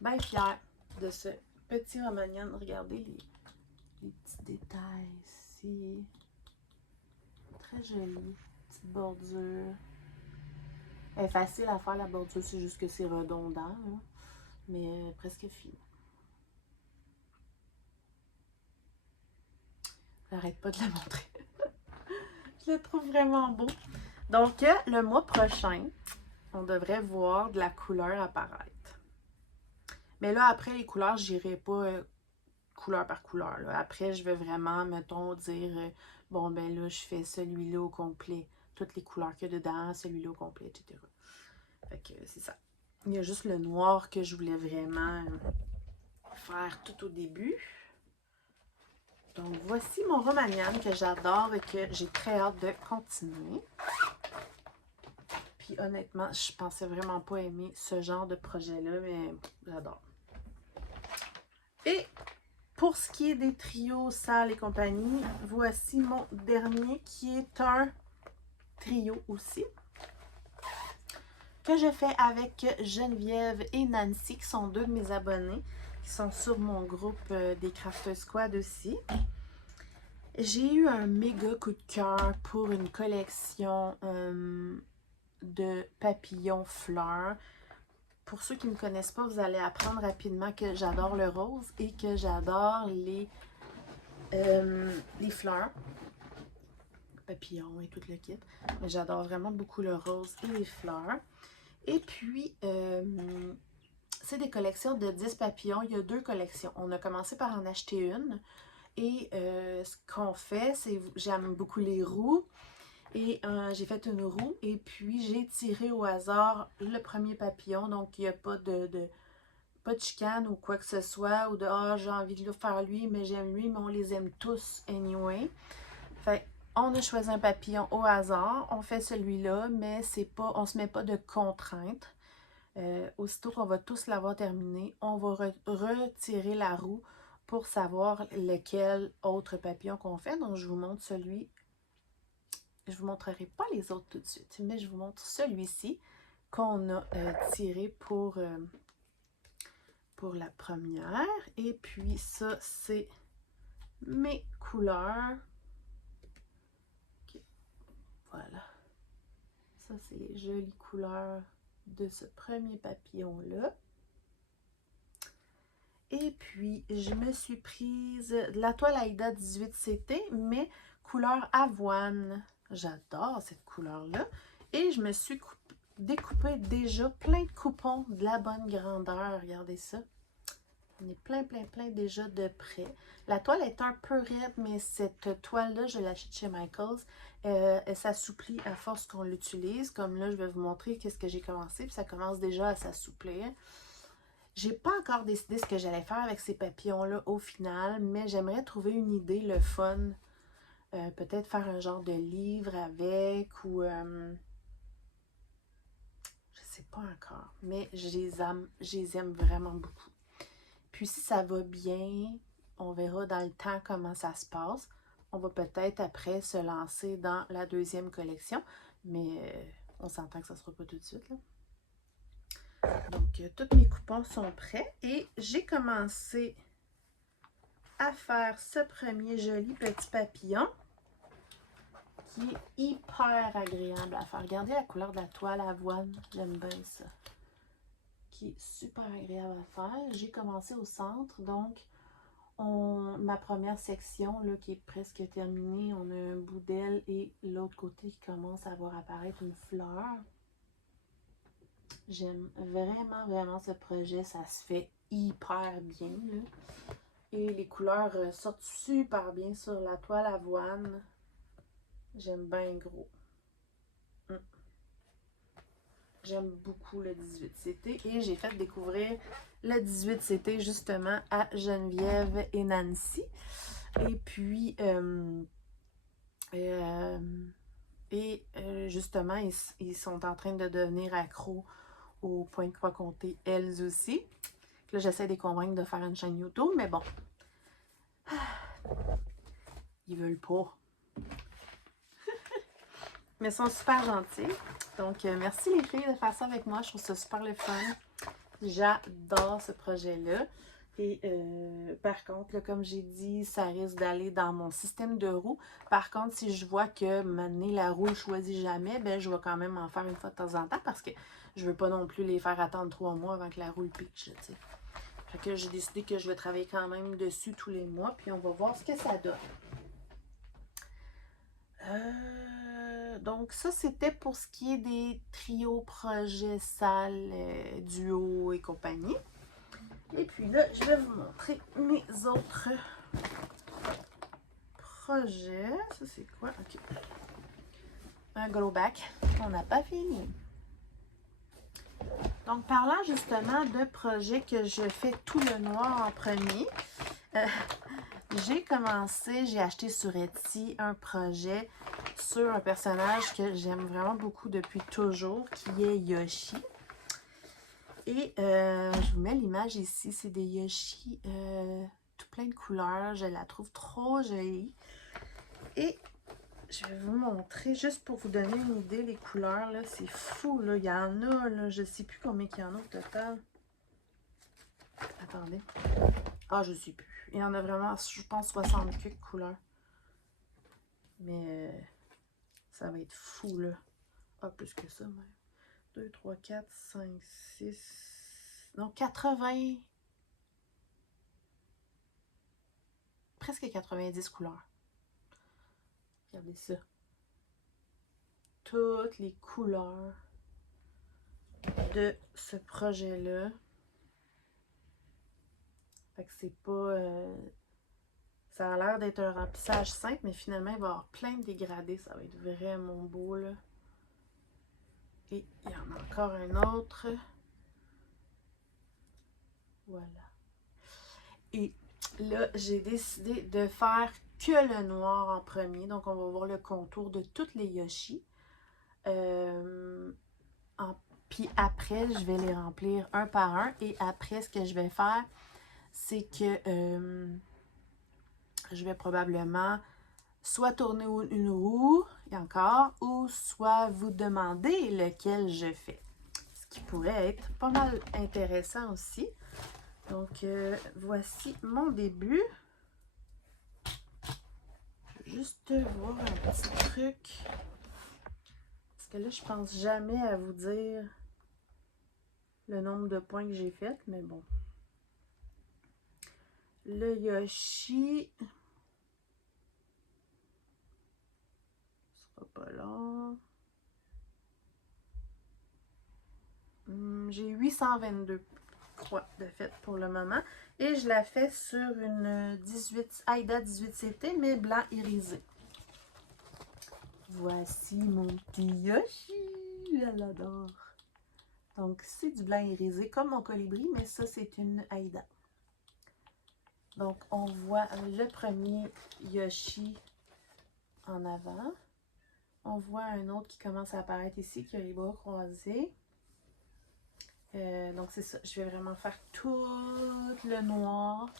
Bien fière de ce petit Romagnan. Regardez les petits détails ici. Très joli. Petite bordure. Elle est facile à faire, la bordure, c'est juste que c'est redondant, là. Mais presque fini. J'arrête pas de la montrer. Je le trouve vraiment beau. Donc, le mois prochain, on devrait voir de la couleur apparaître. Mais là, après les couleurs, j'irai pas couleur par couleur, là. Après, je vais vraiment, mettons, dire, bon, ben là, je fais celui-là au complet. Toutes les couleurs qu'il y a dedans, celui-là au complet, etc. Fait que c'est ça. Il y a juste le noir que je voulais vraiment faire tout au début. Donc, voici mon Romagnan que j'adore et que j'ai très hâte de continuer. Puis, honnêtement, je pensais vraiment pas aimer ce genre de projet-là, mais j'adore. Et pour ce qui est des trios, salles et compagnie, voici mon dernier qui est un trio aussi. Que je fais avec Geneviève et Nancy, qui sont deux de mes abonnés, qui sont sur mon groupe des Craft Squad aussi. J'ai eu un méga coup de cœur pour une collection de papillons fleurs. Pour ceux qui ne me connaissent pas, vous allez apprendre rapidement que j'adore le rose et que j'adore les fleurs, papillons et tout le kit. Mais j'adore vraiment beaucoup le rose et les fleurs. Et puis, c'est des collections de 10 papillons. Il y a deux collections. On a commencé par en acheter une. Et ce qu'on fait, c'est j'aime beaucoup les roues. Et j'ai fait une roue. Et puis, j'ai tiré au hasard le premier papillon. Donc, il n'y a pas de chicane ou quoi que ce soit. Ou de « Ah, j'ai envie de le faire lui, mais j'aime lui. » Mais on les aime tous anyway. Fait on a choisi un papillon au hasard. On fait celui-là, mais c'est pas, on ne se met pas de contraintes. Aussitôt qu'on va tous l'avoir terminé, on va retirer la roue pour savoir lequel autre papillon qu'on fait. Donc, je vous montre celui. Je ne vous montrerai pas les autres tout de suite, mais je vous montre celui-ci qu'on a tiré pour la première. Et puis, ça, c'est mes couleurs. Okay. Voilà. Ça, c'est les jolies couleurs de ce premier papillon-là. Et puis, je me suis prise de la toile Aïda 18CT, mais couleur avoine. J'adore cette couleur-là. Et je me suis découpé déjà plein de coupons de la bonne grandeur. Regardez ça. On est plein, plein, plein déjà de près. La toile est un peu raide, mais cette toile-là, je l'achète chez Michaels. Elle s'assouplit à force qu'on l'utilise. Comme là, je vais vous montrer qu'est-ce que j'ai commencé. Puis ça commence déjà à s'assouplir. J'ai pas encore décidé ce que j'allais faire avec ces papillons-là au final, mais j'aimerais trouver une idée, le fun. Peut-être faire un genre de livre avec ou... je sais pas encore, mais je les aime vraiment beaucoup. Puis si ça va bien, on verra dans le temps comment ça se passe. On va peut-être après se lancer dans la deuxième collection, mais on s'entend que ça ne sera pas tout de suite, là. Donc, tous mes coupons sont prêts et j'ai commencé à faire ce premier joli petit papillon. qui est hyper agréable à faire. Regardez la couleur de la toile avoine, j'aime bien ça. Qui est super agréable à faire. J'ai commencé au centre, donc ma première section là, qui est presque terminée, on a un bout d'aile et l'autre côté qui commence à voir apparaître une fleur. J'aime vraiment, vraiment ce projet. Ça se fait hyper bien. Là. Et les couleurs sortent super bien sur la toile avoine. J'aime bien gros. J'aime beaucoup le 18CT et j'ai fait découvrir le 18CT justement à Geneviève et Nancy. Et puis, justement, ils sont en train de devenir accros au point de croix comté, elles aussi. Là, j'essaie de les convaincre de faire une chaîne YouTube, mais bon. Ils veulent pas. Mais ils sont super gentils. Donc, merci les filles de faire ça avec moi. Je trouve ça super le fun. J'adore ce projet-là. Et par contre, là, comme j'ai dit, ça risque d'aller dans mon système de roues. Par contre, si je vois que maintenant la roue ne choisit jamais, ben, je vais quand même en faire une fois de temps en temps parce que je veux pas non plus les faire attendre 3 mois avant que la roue pitche. Fait que j'ai décidé que je vais travailler quand même dessus tous les mois. Puis on va voir ce que ça donne. Donc ça, c'était pour ce qui est des trios, projets, salles, duos et compagnie. Et puis là, je vais vous montrer mes autres projets. Ça, c'est quoi? OK. Un glow back. On n'a pas fini. Donc, parlant justement de projets que je fais tout le noir en premier, j'ai acheté sur Etsy un projet sur un personnage que j'aime vraiment beaucoup depuis toujours, qui est Yoshi. Et je vous mets l'image ici, c'est des Yoshi tout plein de couleurs, je la trouve trop jolie. Et je vais vous montrer, juste pour vous donner une idée, les couleurs, là, c'est fou, là, il y en a, là, je ne sais plus combien il y en a au total. Attendez. Ah, je ne sais plus. Il y en a vraiment, je pense, 60 quelques couleurs. Mais ça va être fou, là. Ah, plus que ça, même. 2, 3, 4, 5, 6... Non, 80... Presque 90 couleurs. Regardez ça. Toutes les couleurs de ce projet-là. Fait que c'est pas... ça a l'air d'être un remplissage simple, mais finalement, il va y avoir plein de dégradés. Ça va être vraiment beau, là. Et il y en a encore un autre. Voilà. Et là, j'ai décidé de faire que le noir en premier. Donc, on va voir le contour de toutes les Yoshi. Puis après, je vais les remplir un par un. Et après, ce que je vais faire, c'est que je vais probablement soit tourner une roue, et encore, ou soit vous demander lequel je fais. Ce qui pourrait être pas mal intéressant aussi. Donc, voici mon début. Je vais juste voir un petit truc. Parce que là, je pense jamais à vous dire le nombre de points que j'ai fait, mais bon. Le Yoshi. Ce sera pas long. J'ai 822 croix de fait pour le moment. Et je la fais sur une 18 Aida 18CT, mais blanc irisé. Voici mon petit Yoshi. Je l'adore. Donc, c'est du blanc irisé comme mon colibri, mais ça, c'est une Aida. Donc, on voit le premier Yoshi en avant. On voit un autre qui commence à apparaître ici, qui a les bras croisés. Donc, c'est ça. Je vais vraiment faire tout le noir.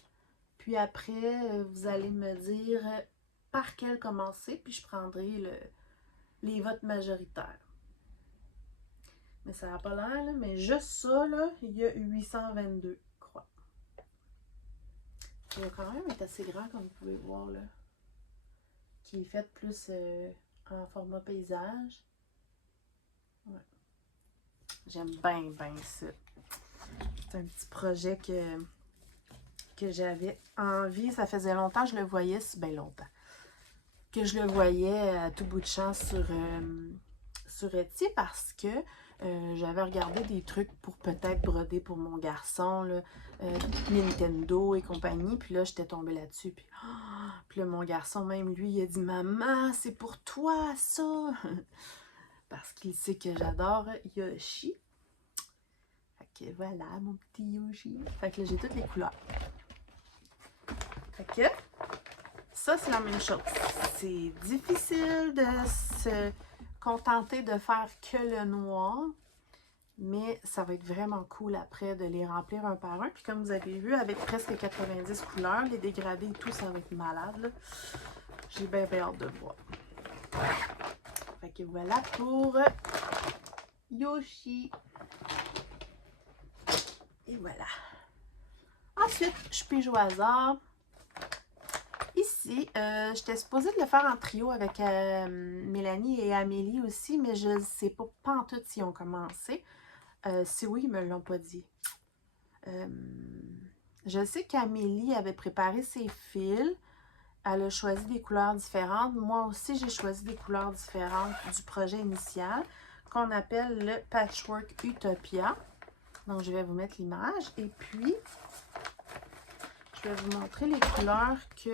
Puis après, vous allez me dire par quel commencer, puis je prendrai les votes majoritaires. Mais ça n'a pas l'air, là. Mais juste ça, là, il y a 822 croix. Il va quand même être assez grand, comme vous pouvez voir, là. Qui est fait plus en format paysage. Ouais. J'aime bien, bien ça. C'est un petit projet que j'avais envie. Ça faisait longtemps que je le voyais, bien longtemps, que je le voyais à tout bout de champ sur Etsy parce que j'avais regardé des trucs pour peut-être broder pour mon garçon, là, Nintendo et compagnie. Puis là, j'étais tombée là-dessus. Puis là, mon garçon, même lui, il a dit « Maman, c'est pour toi, ça! » Parce qu'il sait que j'adore Yoshi. Fait que voilà, mon petit Yoshi. Fait que là, j'ai toutes les couleurs. Fait que ça, c'est la même chose. C'est difficile de se contenter de faire que le noir, mais ça va être vraiment cool après de les remplir un par un. Puis comme vous avez vu, avec presque 90 couleurs, les dégradés et tout, ça va être malade. J'ai bien hâte de voir. Fait que voilà pour Yoshi. Et voilà. Ensuite, je pige au hasard. Ici, j'étais supposée de le faire en trio avec Mélanie et Amélie aussi, mais je ne sais pas pantoute s'ils ont commencé. Si oui, ils ne me l'ont pas dit. Je sais qu'Amélie avait préparé ses fils. Elle a choisi des couleurs différentes. Moi aussi, j'ai choisi des couleurs différentes du projet initial qu'on appelle le Patchwork Utopia. Donc, je vais vous mettre l'image. Et puis, je vais vous montrer les couleurs que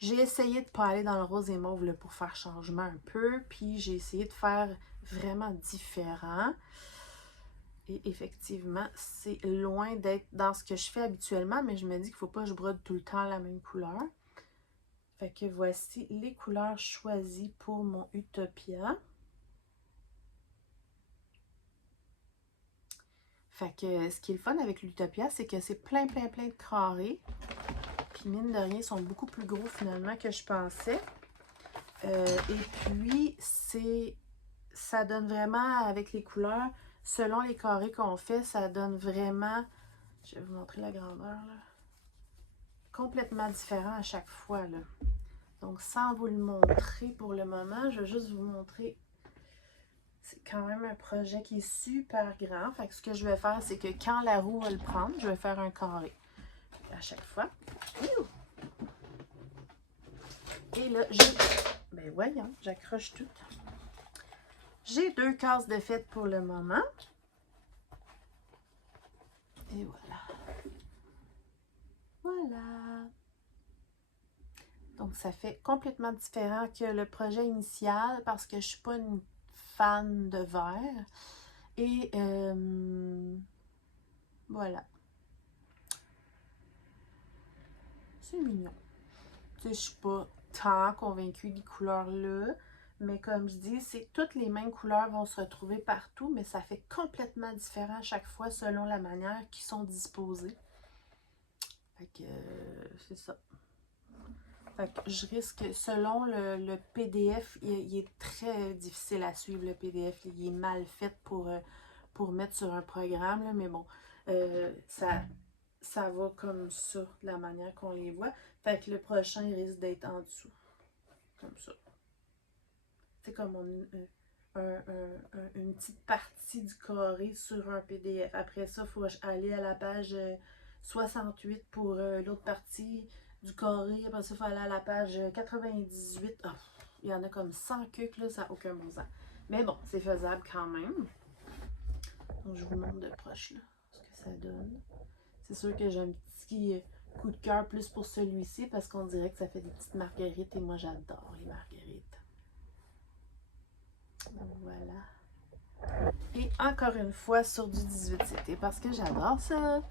j'ai essayé de ne pas aller dans le rose et mauve là, pour faire changement un peu. Puis, j'ai essayé de faire vraiment différent. Et effectivement, c'est loin d'être dans ce que je fais habituellement, mais je me dis qu'il ne faut pas que je brode tout le temps la même couleur. Fait que voici les couleurs choisies pour mon Utopia. Fait que ce qui est le fun avec l'Utopia, c'est que c'est plein de carrés. Puis mine de rien, ils sont beaucoup plus gros finalement que je pensais. Et puis, ça donne vraiment, avec les couleurs, selon les carrés qu'on fait, ça donne vraiment, je vais vous montrer la grandeur, là, complètement différent à chaque fois, là. Donc, sans vous le montrer pour le moment, je vais juste vous montrer. C'est quand même un projet qui est super grand. Fait que ce que je vais faire, c'est que quand la roue va le prendre, je vais faire un carré à chaque fois. Et là, j'ai... Ben voyons, j'accroche tout. J'ai 2 cases de fête pour le moment. Et voilà. Voilà. Donc, ça fait complètement différent que le projet initial parce que je ne suis pas une fan de vert. Et voilà. C'est mignon. Tu sais, je ne suis pas tant convaincue des couleurs-là. Mais comme je dis, c'est toutes les mêmes couleurs vont se retrouver partout, mais ça fait complètement différent à chaque fois selon la manière qu'ils sont disposés. Fait que c'est ça. Fait que je risque, selon le PDF, il est très difficile à suivre le PDF. Il est mal fait pour mettre sur un programme, là, mais bon, ça va comme ça, de la manière qu'on les voit. Fait que le prochain il risque d'être en dessous. Comme ça. C'est comme une petite partie du carré sur un PDF. Après ça, il faut aller à la page 68 pour l'autre partie du carré. Après ça, il faut aller à la page 98. Oh, il y en a comme 100 cucs, là, ça n'a aucun bon sens. Mais bon, c'est faisable quand même. Donc, je vous montre de proche là, ce que ça donne. C'est sûr que j'ai un petit coup de cœur plus pour celui-ci parce qu'on dirait que ça fait des petites marguerites et moi, j'adore les marguerites. Donc voilà. Et encore une fois sur du 18CT parce que j'adore ça.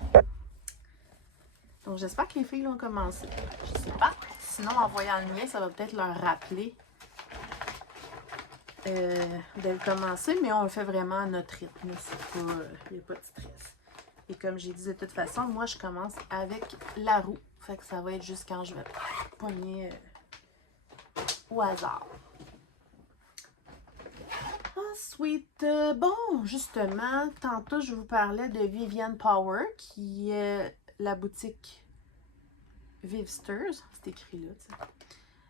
Donc j'espère que les filles l'ont commencé. Je sais pas. Sinon en voyant le mien, ça va peut-être leur rappeler de le commencer. Mais on le fait vraiment à notre rythme. Il n'y a pas de stress. Et comme j'ai dit de toute façon, moi je commence avec la roue. Fait que ça va être juste quand je vais pogner au hasard. Ensuite, bon, justement, tantôt je vous parlais de Vivienne Power, qui est la boutique Vivsters, c'est écrit là, tu sais.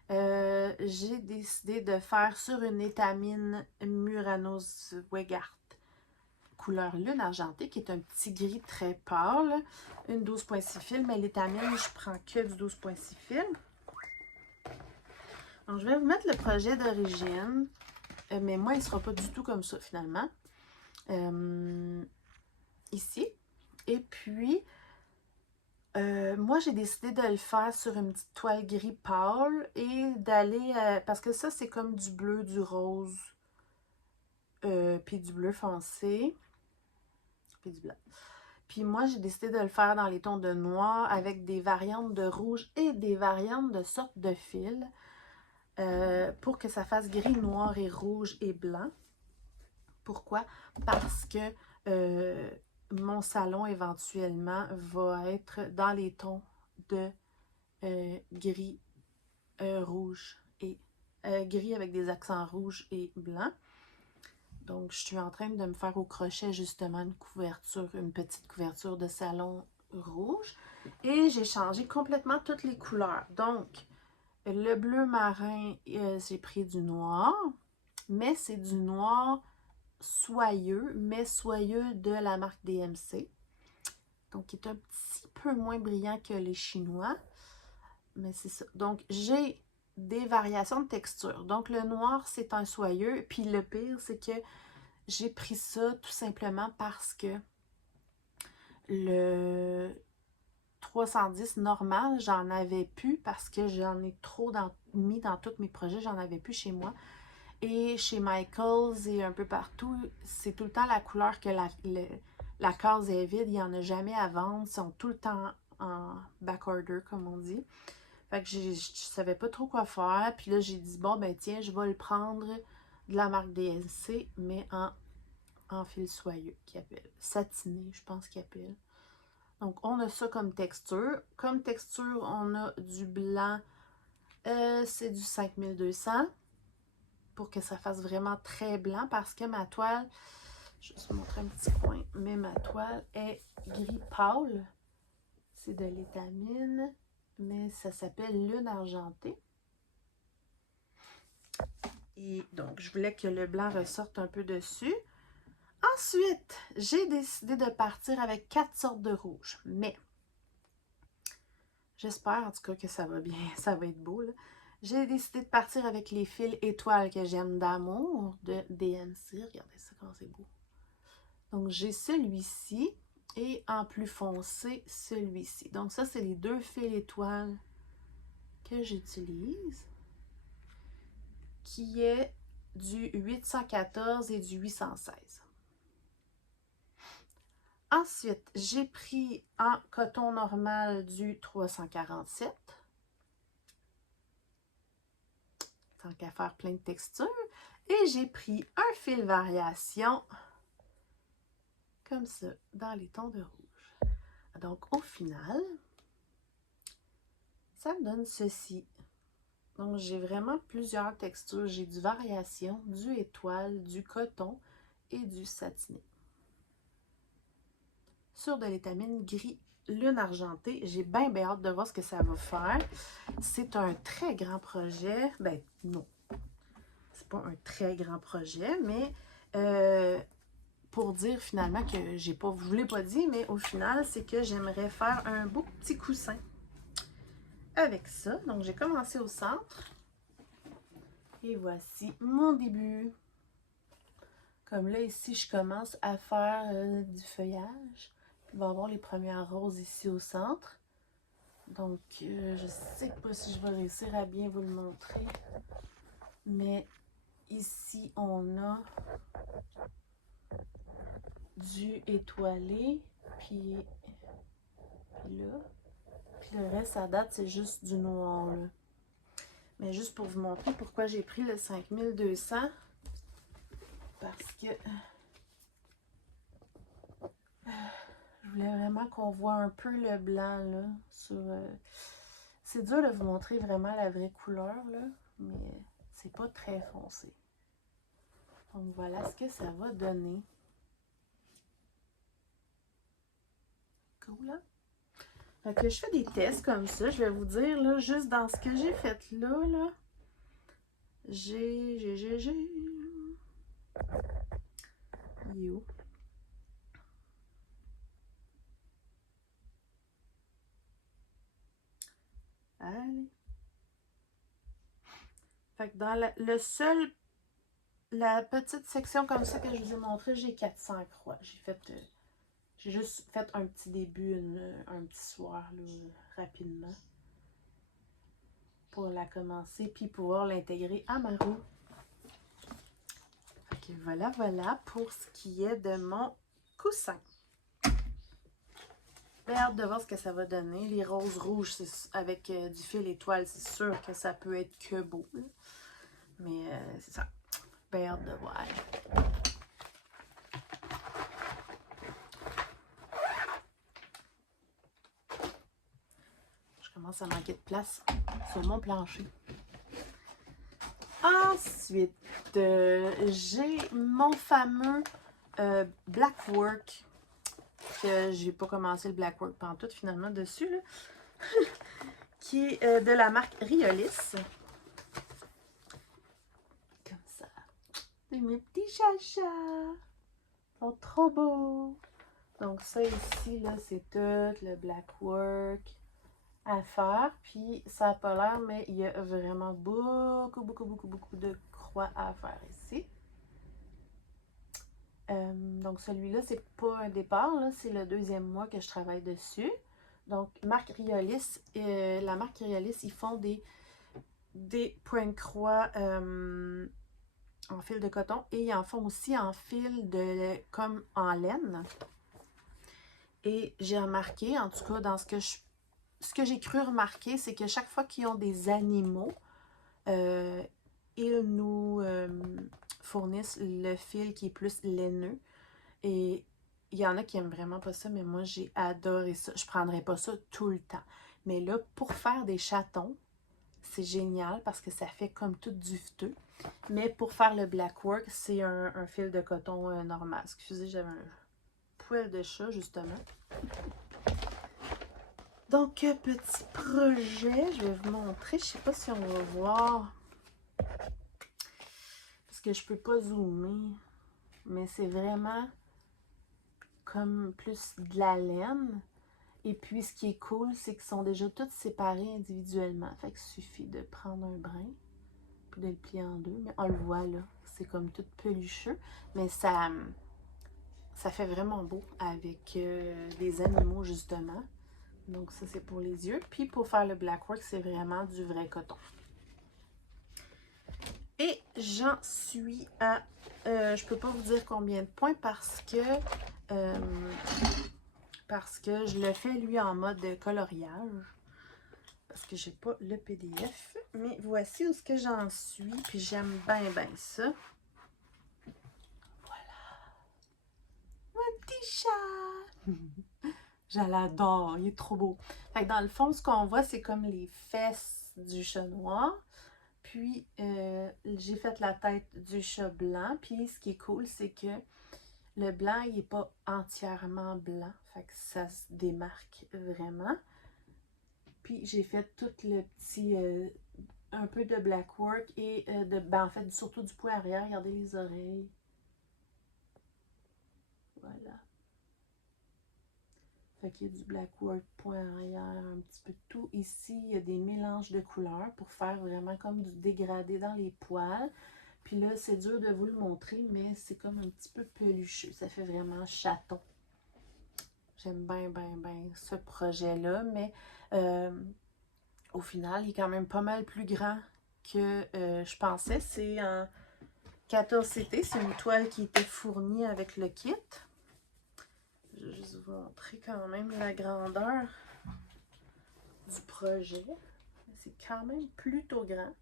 j'ai décidé de faire sur une étamine Murano Zweigart couleur lune argentée, qui est un petit gris très pâle, une 12.6 fil, mais l'étamine, je prends que du 12.6 fil. Donc, je vais vous mettre le projet d'origine, mais moi, il ne sera pas du tout comme ça, finalement. Ici. Et puis, moi, j'ai décidé de le faire sur une petite toile gris pâle et d'aller, parce que ça, c'est comme du bleu, du rose, puis du bleu foncé, puis du blanc. Puis moi, j'ai décidé de le faire dans les tons de noir avec des variantes de rouge et des variantes de sortes de fils pour que ça fasse gris, noir et rouge et blanc. Pourquoi? Parce que mon salon, éventuellement, va être dans les tons de gris, rouge et gris avec des accents rouges et blancs. Donc, je suis en train de me faire au crochet, justement, une couverture, une petite couverture de salon rouge. Et j'ai changé complètement toutes les couleurs. Donc, le bleu marin, j'ai pris du noir, mais c'est du noir soyeux, mais soyeux de la marque DMC. Donc, qui est un petit peu moins brillant que les chinois. Mais c'est ça. Donc, j'ai des variations de texture. Donc, le noir, c'est un soyeux. Puis le pire, c'est que j'ai pris ça tout simplement parce que le 310 normal, j'en avais plus parce que j'en ai trop mis dans tous mes projets. J'en avais plus chez moi. Et chez Michaels et un peu partout, c'est tout le temps la couleur que la case est vide. Il n'y en a jamais à vendre. Ils sont tout le temps en back order, comme on dit. Fait que je savais pas trop quoi faire. Puis là, j'ai dit, bon, ben tiens, je vais le prendre de la marque DMC, mais en fil soyeux, qui appelle. Satiné, je pense qu'il appelle. Donc, on a ça comme texture. Comme texture, on a du blanc. C'est du 5200 pour que ça fasse vraiment très blanc parce que ma toile, je vais vous montrer un petit coin, mais ma toile est gris pâle. C'est de l'étamine, mais ça s'appelle lune argentée. Et donc, je voulais que le blanc ressorte un peu dessus. Ensuite, j'ai décidé de partir avec 4 sortes de rouge. Mais, j'espère en tout cas que ça va bien, ça va être beau. J'ai décidé de partir avec les fils étoiles que j'aime d'amour de DMC. Regardez ça, comment c'est beau. Donc, j'ai celui-ci et en plus foncé, celui-ci. Donc, ça, c'est les deux fils étoiles que j'utilise, qui est du 814 et du 816. Ensuite, j'ai pris en coton normal du 347. Tant qu'à faire plein de textures. Et j'ai pris un fil variation, comme ça, dans les tons de rouge. Donc, au final, ça me donne ceci. Donc, j'ai vraiment plusieurs textures. J'ai du variation, du étoile, du coton et du satiné. Sur de l'étamine gris lune argentée. J'ai bien hâte de voir ce que ça va faire. C'est un très grand projet. Ben, non. C'est pas un très grand projet, mais pour dire finalement que je vous l'ai pas dit, mais au final, c'est que j'aimerais faire un beau petit coussin avec ça. Donc, j'ai commencé au centre. Et voici mon début. Comme là, ici, je commence à faire du feuillage. Il va y avoir les premières roses ici au centre. Donc, je sais pas si je vais réussir à bien vous le montrer. Mais ici, on a du étoilé. Puis là. Puis le reste, à date, c'est juste du noir, là. Mais juste pour vous montrer pourquoi j'ai pris le 5200. Parce que je voulais vraiment qu'on voit un peu le blanc, là, sur... c'est dur de vous montrer vraiment la vraie couleur, là, mais c'est pas très foncé. Donc, voilà ce que ça va donner. Cool, hein? Fait que je fais des tests comme ça. Je vais vous dire, là, juste dans ce que j'ai fait là, j'ai... Il est où? Allez. Fait que dans la petite section comme ça que je vous ai montré, j'ai 400 croix. J'ai juste fait un petit début, un petit soir, là, rapidement, pour la commencer, puis pouvoir l'intégrer à ma roue. Ok, voilà pour ce qui est de mon coussin. J'ai hâte de voir ce que ça va donner. Les roses rouges avec du fil étoile, c'est sûr que ça peut être que beau, là. Mais c'est ça. J'ai hâte de voir. Je commence à manquer de place sur mon plancher. Ensuite, j'ai mon fameux Blackwork, que j'ai pas commencé le Blackwork pantoute finalement dessus, là, qui est de la marque Riolis. Comme ça. C'est mes petits chachas. Ils sont trop beaux. Donc ça ici, là, c'est tout le Blackwork à faire. Puis ça n'a pas l'air, mais il y a vraiment beaucoup de croix à faire ici. Donc celui-là, c'est pas un départ, c'est le deuxième mois que je travaille dessus. Donc marque Riolis, la marque Riolis, ils font des points de croix en fil de coton et ils en font aussi en fil comme en laine. Et j'ai remarqué, en tout cas dans ce que j'ai cru remarquer, c'est que chaque fois qu'ils ont des animaux, ils nous fournissent le fil qui est plus laineux. Et il y en a qui aiment vraiment pas ça, mais moi j'ai adoré ça. Je prendrais pas ça tout le temps. Mais là, pour faire des chatons, c'est génial parce que ça fait comme tout duveteux. Mais pour faire le Blackwork, c'est un fil de coton normal. Excusez, j'avais un poil de chat justement. Donc, petit projet, je vais vous montrer. Je sais pas si on va voir. Parce que je peux pas zoomer. Mais c'est vraiment comme plus de la laine. Et puis, ce qui est cool, c'est qu'ils sont déjà tous séparés individuellement. Fait qu'il suffit de prendre un brin, puis de le plier en deux. Mais on le voit là, c'est comme tout pelucheux. Mais ça fait vraiment beau avec des animaux, justement. Donc ça, c'est pour les yeux. Puis pour faire le Blackwork, c'est vraiment du vrai coton. Et j'en suis à... je peux pas vous dire combien de points parce que je le fais, lui, en mode coloriage. Parce que j'ai pas le PDF. Mais voici où ce que j'en suis. Puis j'aime bien ça. Voilà. Mon petit chat! Je l'adore. Il est trop beau. Fait que dans le fond, ce qu'on voit, c'est comme les fesses du chat noir. Puis, j'ai fait la tête du chat blanc. Puis, ce qui est cool, c'est que le blanc, il n'est pas entièrement blanc. Fait que ça se démarque vraiment. Puis, j'ai fait tout le petit... un peu de Blackwork et en fait, surtout du poil arrière. Regardez les oreilles. Voilà. Fait qu'il y a du Blackwork, point arrière, un petit peu de tout. Ici, il y a des mélanges de couleurs pour faire vraiment comme du dégradé dans les poils. Puis là, c'est dur de vous le montrer, mais c'est comme un petit peu pelucheux. Ça fait vraiment chaton. J'aime bien ce projet-là, mais au final, il est quand même pas mal plus grand que je pensais. C'est en 14 CT, c'est une toile qui était fournie avec le kit. Je vais juste vous montrer quand même la grandeur du projet. C'est quand même plutôt grand.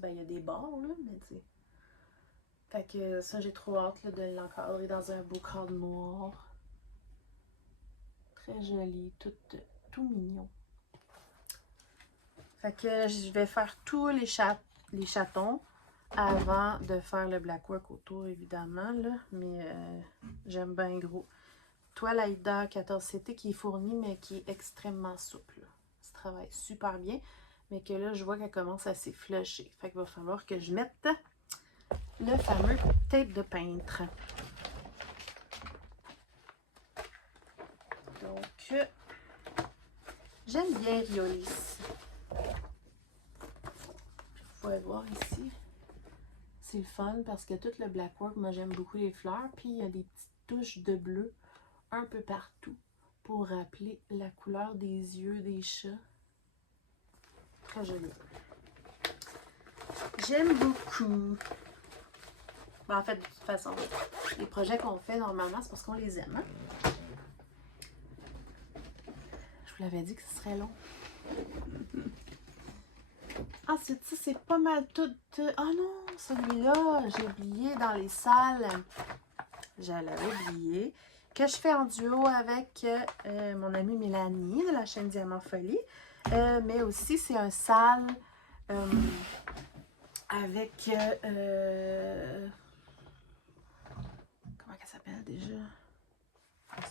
Ben, il y a des bords, là, mais tu sais. Fait que ça, j'ai trop hâte là, de l'encadrer dans un beau cadre noir. Très joli, tout mignon. Fait que je vais faire tous les chatons avant de faire le Blackwork autour, évidemment, là. Mais j'aime bien gros. toile Aïda 14CT qui est fournie, mais qui est extrêmement souple. Ça travaille super bien, mais que là, je vois qu'elle commence à s'effleucher. Fait qu'il va falloir que je mette le fameux tape de peintre. Donc, j'aime bien Riolis. Vous pouvez voir ici. C'est le fun parce que tout le blackwork, moi j'aime beaucoup les fleurs. Puis il y a des petites touches de bleu un peu partout pour rappeler la couleur des yeux des chats. Très joli. J'aime beaucoup. Ben, en fait, de toute façon, les projets qu'on fait normalement, c'est parce qu'on les aime. Hein? Je vous l'avais dit que ce serait long. Ensuite, ça, c'est pas mal tout. Ah non, celui-là, j'ai oublié dans les salles. J'allais oublier. Que je fais en duo avec mon amie Mélanie de la chaîne Diamant Folie. Mais aussi, c'est un sale avec. Comment elle s'appelle déjà?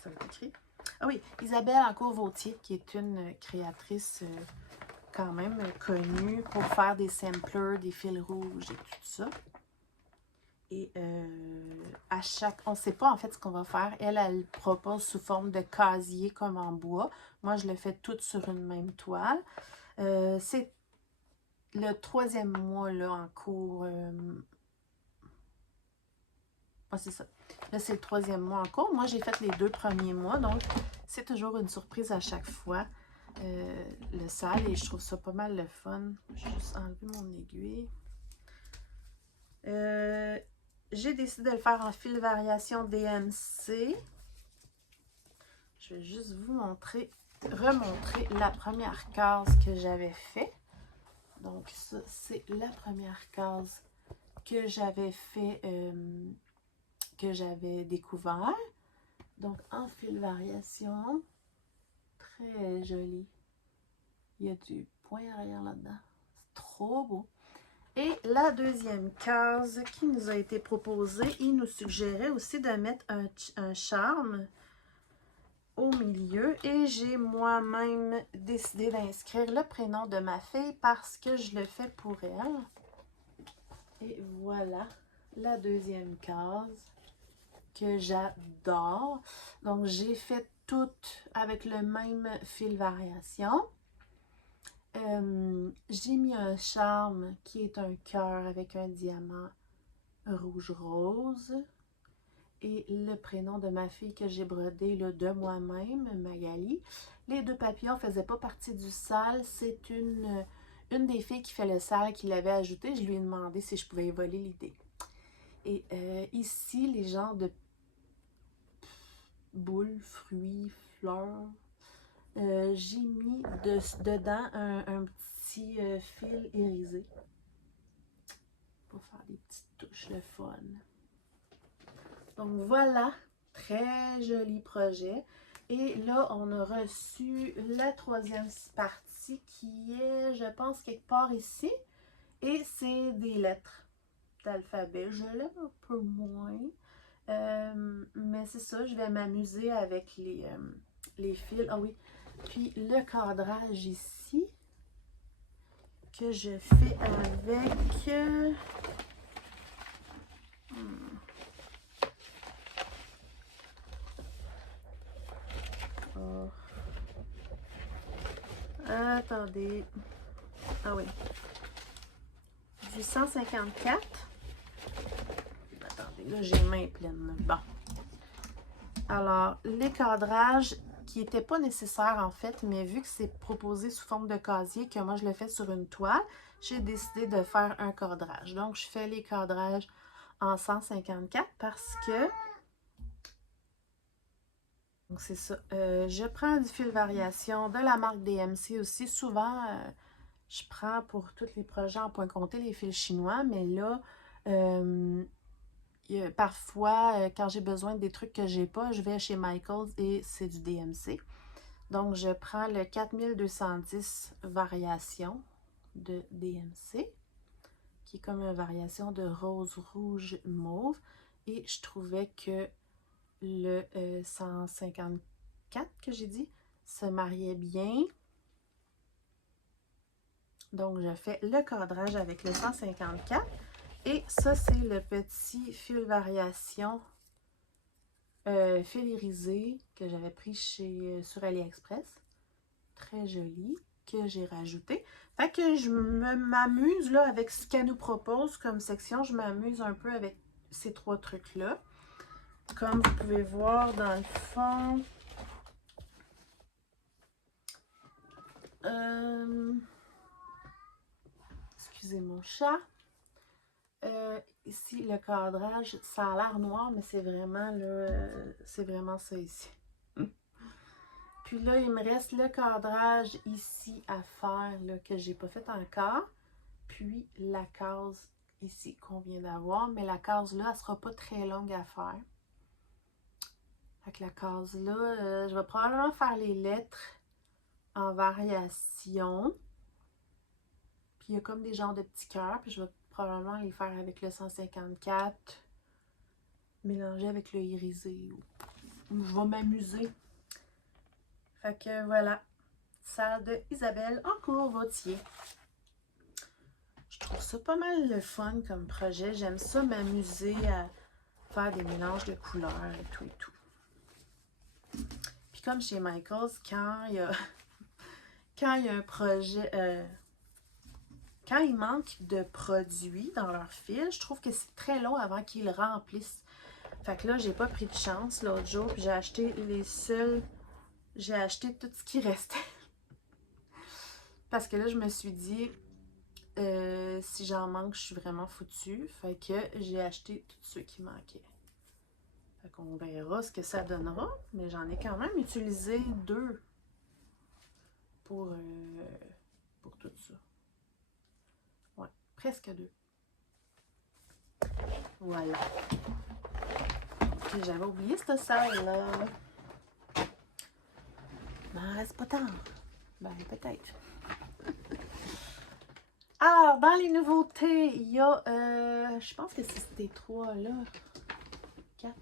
C'est écrit. Ah oui, Isabelle Ancourt-Vautier, qui est une créatrice quand même connue pour faire des samplers, des fils rouges et tout ça. Et à chaque... On ne sait pas en fait ce qu'on va faire. Elle propose sous forme de casier comme en bois. Moi, je le fais tout sur une même toile. C'est le 3e mois là, en cours. Ah, c'est ça. Là, c'est le 3e mois en cours. Moi, j'ai fait les 2 premiers mois. Donc, c'est toujours une surprise à chaque fois. Le sale. Et je trouve ça pas mal le fun. Je vais juste enlever mon aiguille. J'ai décidé de le faire en fil variation DMC. Je vais juste vous montrer, remontrer la première case que j'avais fait. Donc ça, c'est la première case que j'avais fait, que j'avais découvert. Donc en fil variation, très joli. Il y a du point arrière là-dedans. C'est trop beau. Et la deuxième case qui nous a été proposée, il nous suggérait aussi de mettre un charme au milieu. Et j'ai moi-même décidé d'inscrire le prénom de ma fille parce que je le fais pour elle. Et voilà la deuxième case que j'adore. Donc, j'ai fait toutes avec le même fil variation. J'ai mis un charme qui est un cœur avec un diamant rouge-rose. Et le prénom de ma fille que j'ai brodé là, de moi-même, Magali. Les 2 papillons ne faisaient pas partie du sale. C'est une des filles qui fait le sale qui l'avait ajouté. Je lui ai demandé si je pouvais voler l'idée. Et ici, les genres de boules, fruits, fleurs. J'ai mis dedans un petit fil irisé pour faire des petites touches de fun. Donc voilà, très joli projet. Et là, on a reçu la 3e partie qui est, je pense, quelque part ici. Et c'est des lettres d'alphabet. Je l'aime un peu moins. Mais c'est ça, je vais m'amuser avec les fils. Ah oui, puis le cadrage ici que je fais avec... Oh. Attendez. Ah oui. Du 154. Attendez, là j'ai les mains pleines. Bon. Alors, les cadrages qui n'étaient pas nécessaires en fait, mais vu que c'est proposé sous forme de casier, que moi je le fais sur une toile, j'ai décidé de faire un cadrage. Donc, je fais les cadrages en 154 parce que... Donc, c'est ça. Je prends du fil variation de la marque DMC aussi. Souvent, je prends pour tous les projets en point compté les fils chinois, mais là, parfois, quand j'ai besoin des trucs que j'ai pas, je vais chez Michaels et c'est du DMC. Donc, je prends le 4210 variation de DMC, qui est comme une variation de rose, rouge, mauve. Et je trouvais que le 154 que j'ai dit se mariait bien. Donc, je fais le cadrage avec le 154. Et ça, c'est le petit fil variation fil irisé que j'avais pris sur AliExpress. Très joli, que j'ai rajouté. Fait que je m'amuse là avec ce qu'elle nous propose comme section. Je m'amuse un peu avec ces 3 trucs-là. Comme vous pouvez voir dans le fond, excusez mon chat. Ici, le cadrage, ça a l'air noir, mais c'est vraiment là, c'est vraiment ça ici. Puis là, il me reste le cadrage ici à faire, là, que j'ai pas fait encore. Puis la case ici qu'on vient d'avoir, mais la case là, elle sera pas très longue à faire. Fait que la case là, je vais probablement faire les lettres en variation. Puis il y a comme des genres de petits cœurs, puis je vais probablement les faire avec le 154, mélanger avec le irisé. Ou je vais m'amuser. Fait que voilà, ça de Isabelle en Courvotier. Je trouve ça pas mal le fun comme projet. J'aime ça m'amuser à faire des mélanges de couleurs et tout et tout. Puis comme chez Michaels, quand il y a un projet, quand il manque de produits dans leur fil, je trouve que c'est très long avant qu'ils le remplissent. Fait que là, j'ai pas pris de chance l'autre jour, puis j'ai acheté j'ai acheté tout ce qui restait. Parce que là, je me suis dit, si j'en manque, je suis vraiment foutue. Fait que j'ai acheté tous ceux qui manquaient. Fait qu'on verra ce que ça donnera. Mais j'en ai quand même utilisé 2 pour tout ça. Ouais, presque 2. Voilà. J'avais oublié cette salle-là. M'en reste pas tant. Ben, peut-être. Alors, dans les nouveautés, il y a, je pense que c'est ces 3 là. 4.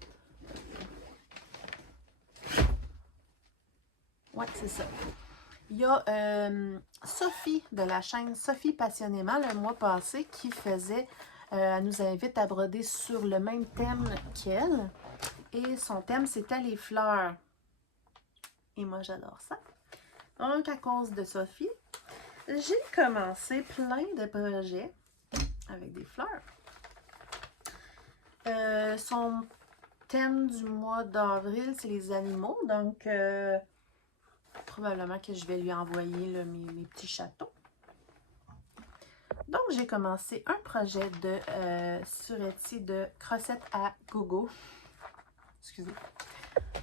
Ouais, c'est ça. Il y a Sophie de la chaîne Sophie Passionnément le mois passé qui faisait, elle nous invite à broder sur le même thème qu'elle. Et son thème, c'était les fleurs. Et moi, j'adore ça. Donc, à cause de Sophie, j'ai commencé plein de projets avec des fleurs. Son thème du mois d'avril, c'est les animaux. Donc, probablement que je vais lui envoyer là, mes petits châteaux. Donc, j'ai commencé un projet de sur Etsy de crossettes à gogo. Excusez.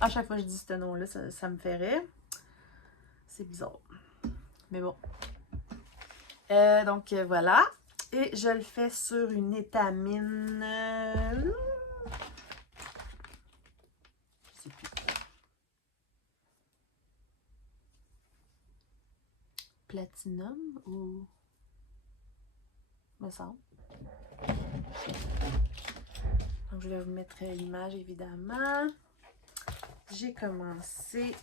À chaque fois que je dis ce nom-là, ça me fait rire. C'est bizarre. Mais bon. Donc, voilà. Et je le fais sur une étamine. Je sais plus. Platinum ou. Me semble. Donc, je vais vous mettre l'image évidemment. J'ai commencé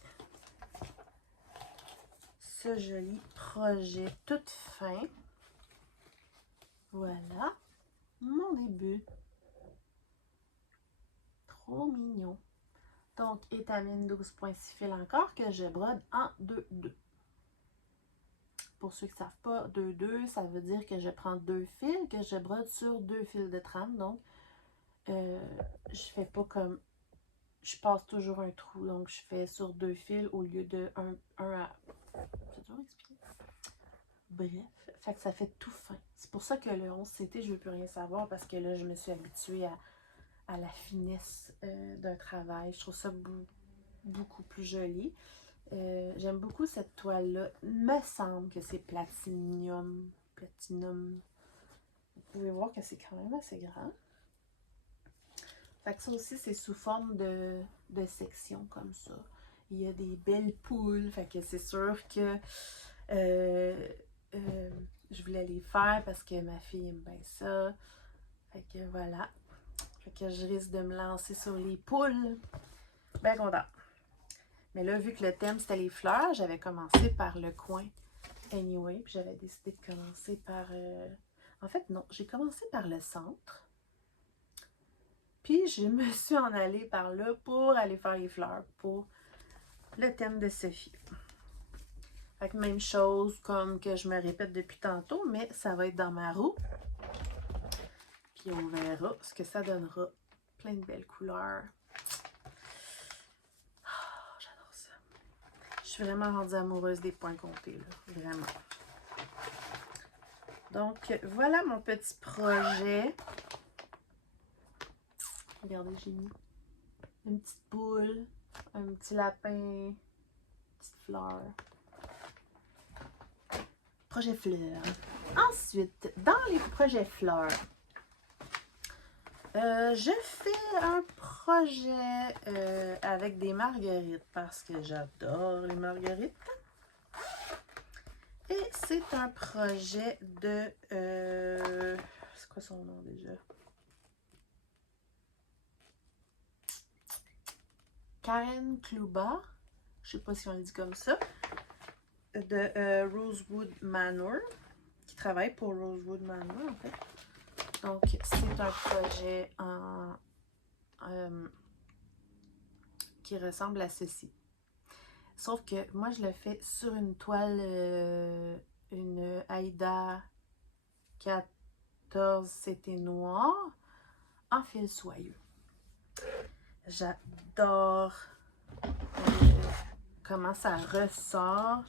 ce joli projet tout fin. Voilà mon début. Trop mignon. Donc, étamine 12.6 fils encore que je brode en 2-2. Pour ceux qui ne savent pas, 2-2, ça veut dire que je prends 2 fils que je brode sur 2 fils de trame. Donc, je fais pas comme... Je passe toujours un trou. Donc, je fais sur 2 fils au lieu de 1 à... C'est dur à expliquer. Bref, fait que ça fait tout fin. C'est pour ça que le 11 CT, je ne veux plus rien savoir parce que là, je me suis habituée à la finesse d'un travail. Je trouve ça beaucoup plus joli. J'aime beaucoup cette toile-là. Il me semble que c'est platinum. Vous pouvez voir que c'est quand même assez grand. Fait que ça aussi, c'est sous forme de section comme ça. Il y a des belles poules. Fait que c'est sûr que je voulais les faire parce que ma fille aime bien ça. Fait que voilà. Fait que je risque de me lancer sur les poules. Bien contente. Mais là, vu que le thème, c'était les fleurs, j'avais commencé par le coin anyway. Puis j'avais décidé de commencer par... En fait, non. J'ai commencé par le centre. Puis je me suis en allée par là pour aller faire les fleurs pour le thème de Sophie. Fait que même chose comme que je me répète depuis tantôt, mais ça va être dans ma roue. Puis on verra ce que ça donnera. Plein de belles couleurs. Oh, j'adore ça. Je suis vraiment rendue amoureuse des points comptés, là. Vraiment. Donc, voilà mon petit projet. Regardez, j'ai mis une petite boule, un petit lapin, une petite fleur. Projet fleurs. Ensuite, dans les projets fleurs, je fais un projet avec des marguerites parce que j'adore les marguerites. Et c'est un projet de... c'est quoi son nom déjà? Karen Kluba. Je sais pas si on le dit comme ça. De Rosewood Manor. Qui travaille pour Rosewood Manor en fait. Donc, c'est un projet qui ressemble à ceci. Sauf que moi, je le fais sur une toile, une Aida 14 CT noir en fil soyeux. J'adore comment ça ressort.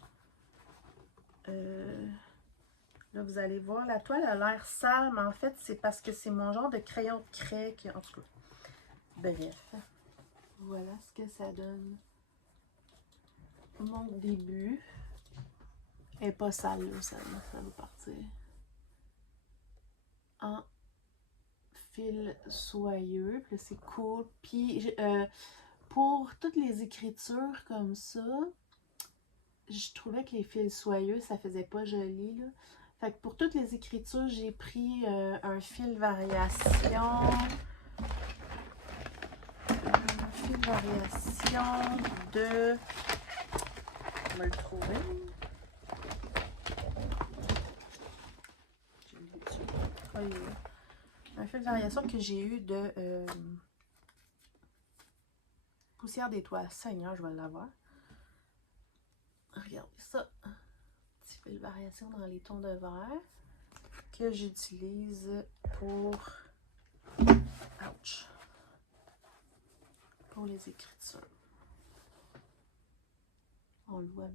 Là, vous allez voir, la toile a l'air sale, mais en fait, c'est parce que c'est mon genre de crayon de craie qui, en tout cas, bref. Voilà ce que ça donne. Mon début. Elle n'est pas sale, là, ça va partir. En fil soyeux, puis c'est cool. Puis, pour toutes les écritures comme ça, je trouvais que les fils soyeux, ça faisait pas joli, là. Fait que pour toutes les écritures, j'ai pris un fil variation. Un fil variation de... On va le trouver. Oh, il est là. Un fil de variation que j'ai eu de poussière d'étoile. Seigneur, je vais l'avoir. Regardez ça. Petit fil de variation dans les tons de vert que j'utilise pour... Ouch! Pour les écritures. On le voit.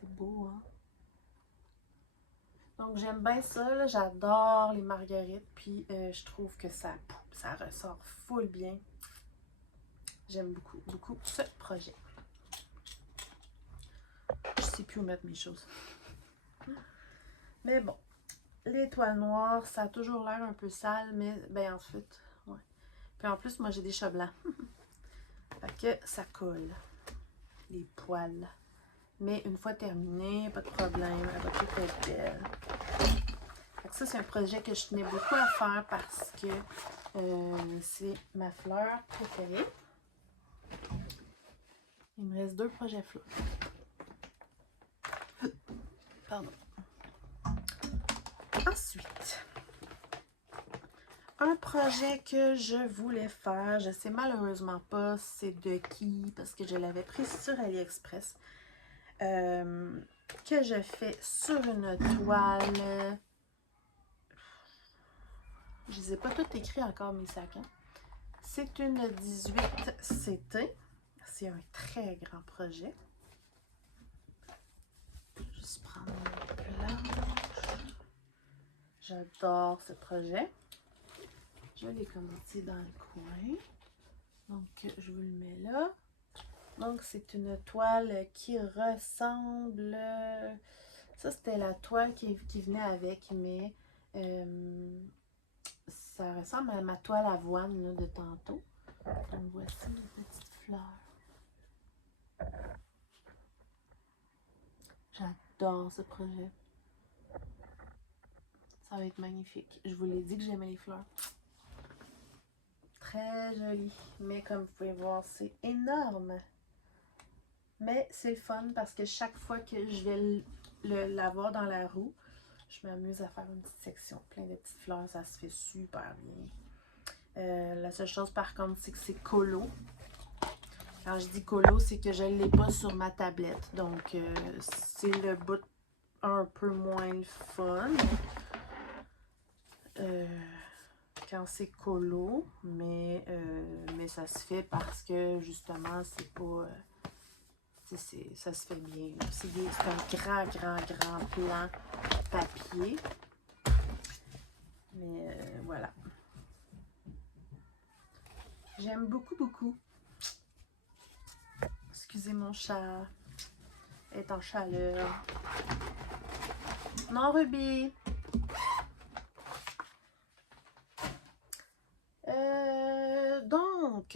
C'est beau, hein? Donc, j'aime bien ça. J'adore les marguerites. Puis, je trouve que ça ressort full bien. J'aime beaucoup, beaucoup ce projet. Je sais plus où mettre mes choses. Mais bon, l'étoile noire, ça a toujours l'air un peu sale, mais ben ensuite, ouais. Puis en plus, moi, j'ai des chats blancs. Fait que ça colle. Les poils. Mais une fois terminé, pas de problème. Elle va tout être belle. Fait que ça, c'est un projet que je tenais beaucoup à faire parce que c'est ma fleur préférée. Il me reste 2 projets fleurs. Pardon. Ensuite, un projet que je voulais faire, je sais malheureusement pas c'est de qui, parce que je l'avais pris sur AliExpress, que je fais sur une toile. Je ne les ai pas toutes écrits encore, mes sacs. Hein? C'est une 18 CT. C'est un très grand projet. Je vais juste prendre une planche. J'adore ce projet. Je l'ai commencé dans le coin. Donc, je vous le mets là. Donc, c'est une toile qui ressemble... Ça, c'était la toile qui venait avec, mais ça ressemble à ma toile avoine là, de tantôt. Donc, voici les petites fleurs. J'adore ce projet. Ça va être magnifique. Je vous l'ai dit que j'aimais les fleurs. très joli. Mais comme vous pouvez voir, c'est énorme. Mais c'est le fun parce que chaque fois que je vais l'avoir dans la roue, je m'amuse à faire une petite section. Plein de petites fleurs, ça se fait super bien. La seule chose par contre, c'est que c'est colo. Quand je dis colo, c'est que je ne l'ai pas sur ma tablette. Donc, c'est le bout un peu moins le fun. Quand c'est colo, mais ça se fait parce que justement, c'est pas... ça se fait bien. C'est un grand plan papier. Mais voilà. J'aime beaucoup. Excusez mon chat. Elle est en chaleur. Non, Ruby.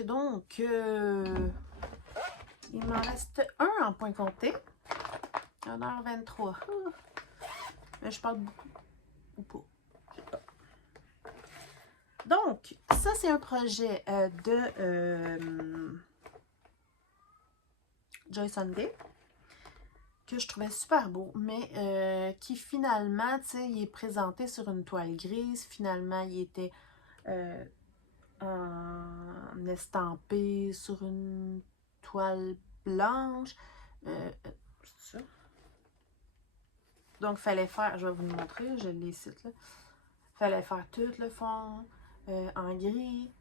Donc, il m'en reste un en point compté. 1h23. Mais je parle beaucoup ou pas. Je sais pas. Donc, ça, c'est un projet de Joy Sunday que je trouvais super beau, mais qui finalement, tu sais, il est présenté sur une toile grise. Finalement, il était en estampé sur une toile blanche. C'est ça. Donc, fallait faire, je vais vous le montrer, je l'ai ici, là. Fallait faire tout le fond en gris.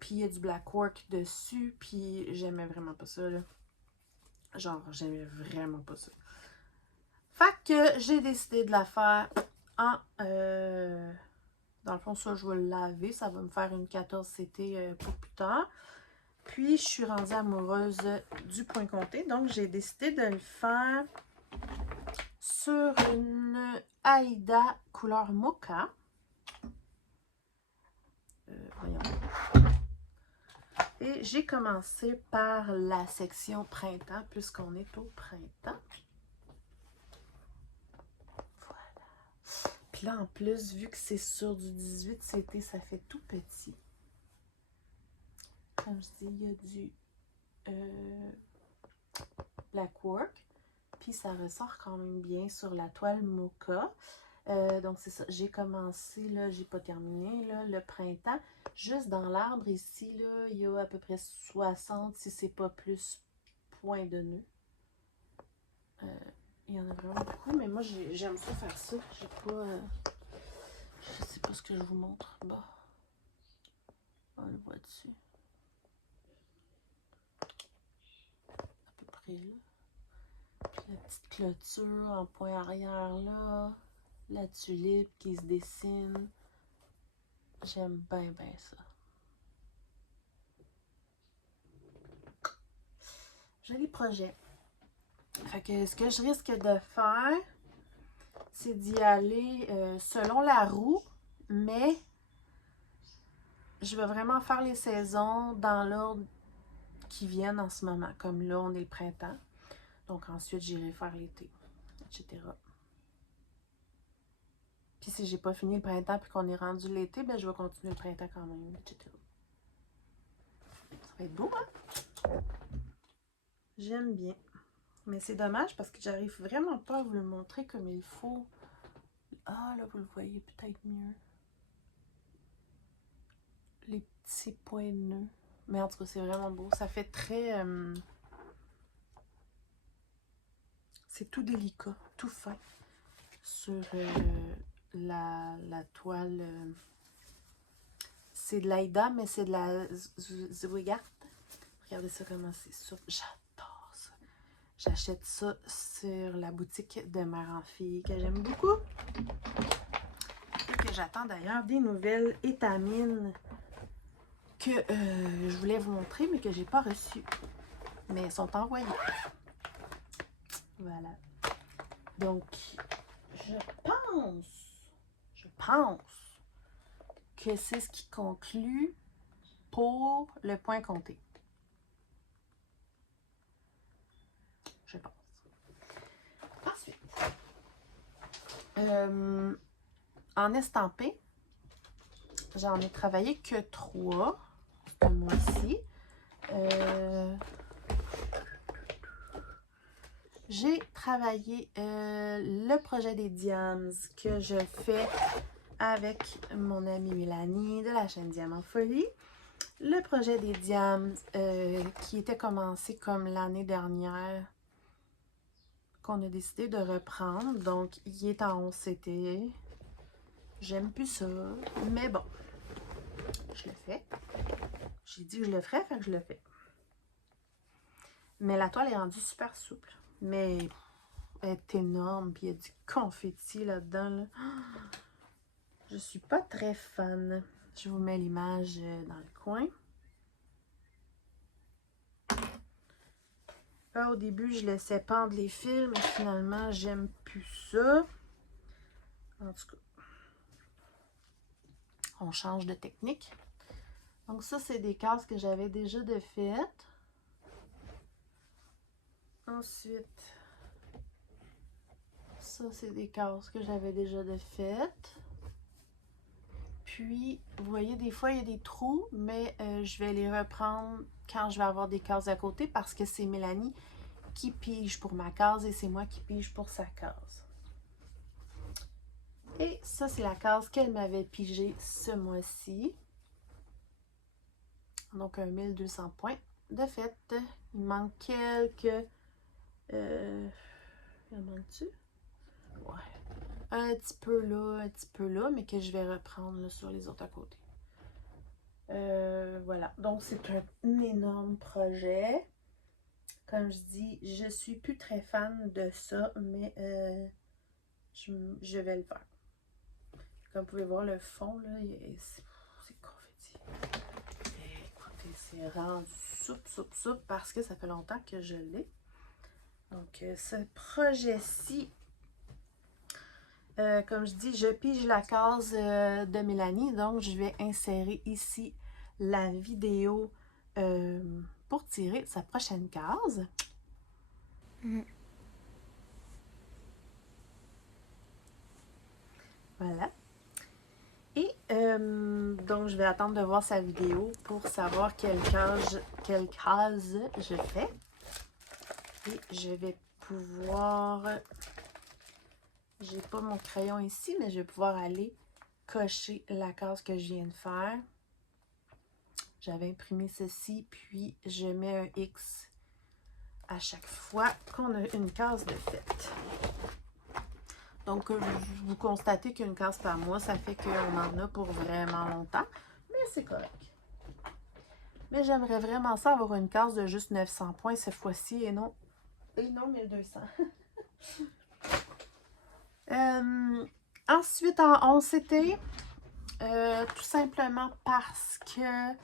Puis, il y a du black work dessus. Puis, j'aimais vraiment pas ça, là. Genre, j'aimais vraiment pas ça. Fait que j'ai décidé de la faire en... dans le fond, ça, je vais le laver. Ça va me faire une 14 CT pour plus tard. Puis, je suis rendue amoureuse du point compté. Donc, j'ai décidé de le faire sur une Aïda couleur mocha. Voyons. Et j'ai commencé par la section printemps, puisqu'on est au printemps. Voilà. Puis là, en plus, vu que c'est sur du 18 CT, ça fait tout petit. Comme je dis, il y a du black work. Puis ça ressort quand même bien sur la toile mocha. Donc c'est ça, j'ai commencé, là, j'ai pas terminé, là, le printemps. Juste dans l'arbre ici, là, il y a à peu près 60, si c'est pas plus, points de nœud. Il y en a vraiment beaucoup, mais moi j'aime ça faire ça. J'ai pas... je sais pas ce que je vous montre. Bah, on le voit dessus. À peu près là. Puis la petite clôture en point arrière là. La tulipe qui se dessine. J'aime bien ça. Joli projet. Fait que ce que je risque de faire, c'est d'y aller selon la roue, mais je vais vraiment faire les saisons dans l'ordre qui viennent en ce moment. Comme là, on est le printemps. Donc ensuite, j'irai faire l'été, etc. Puis si j'ai pas fini le printemps puis qu'on est rendu l'été, ben je vais continuer le printemps quand même, etc. Ça va être beau, hein? J'aime bien. Mais c'est dommage parce que j'arrive vraiment pas à vous le montrer comme il faut. Ah, là, vous le voyez peut-être mieux. Les petits points de nœud. Mais en tout cas, c'est vraiment beau. Ça fait très... c'est tout délicat, tout fin. Sur la toile... c'est de l'Aïda, mais c'est de la Zweigart. Regardez ça comment c'est souple. J'adore ça. J'achète ça sur la boutique de Mère en Fille que j'aime beaucoup. Et que j'attends d'ailleurs des nouvelles étamines que je voulais vous montrer, mais que j'ai pas reçues. Mais elles sont envoyées. Voilà. Donc, je pense que c'est ce qui conclut pour le point compté. Je pense. Ensuite, en estampé, j'en ai travaillé que 3. ce mois-ci. J'ai travaillé le projet des Diams que je fais avec mon amie Mélanie de la chaîne Diamant Folie. Le projet des Diams qui était commencé comme l'année dernière, qu'on a décidé de reprendre. Donc, il est en 11 CT. J'aime plus ça, mais bon, je le fais. J'ai dit que je le ferais, fait que je le fais. Mais la toile est rendue super souple. Mais elle est énorme, puis il y a du confetti là-dedans. Là. Je suis pas très fan. Je vous mets l'image dans le coin. Au début, je laissais pendre les fils, mais finalement, j'aime plus ça. En tout cas, on change de technique. Donc ça, c'est des cases que j'avais déjà de faites. Ensuite, ça, c'est des cases que j'avais déjà de faites. Puis, vous voyez, des fois, il y a des trous, mais je vais les reprendre quand je vais avoir des cases à côté parce que c'est Mélanie qui pige pour ma case et c'est moi qui pige pour sa case. Et ça, c'est la case qu'elle m'avait pigée ce mois-ci. Donc, un 1200 points de fait. Il manque quelques... il en manque-tu? Ouais. Un petit peu là, mais que je vais reprendre là, sur les autres à côté. Voilà. Donc, c'est un énorme projet. Comme je dis, je suis plus très fan de ça, mais je vais le faire. Comme vous pouvez voir, le fond, là, c'est confetti. Écoutez, c'est rendu soupe, parce que ça fait longtemps que je l'ai. Donc, ce projet-ci, comme je dis, je pige la case de Mélanie. Donc, je vais insérer ici la vidéo pour tirer sa prochaine case. Voilà. Et donc, je vais attendre de voir sa vidéo pour savoir quelle case je fais. Et je vais pouvoir... J'ai pas mon crayon ici, mais je vais pouvoir aller cocher la case que je viens de faire. J'avais imprimé ceci, puis je mets un X à chaque fois qu'on a une case de faite. Donc, vous constatez qu'une case par mois, ça fait qu'on en a pour vraiment longtemps, mais c'est correct. Mais j'aimerais vraiment ça avoir une case de juste 900 points cette fois-ci et non 1200. Ensuite, en 11 CT, tout simplement parce que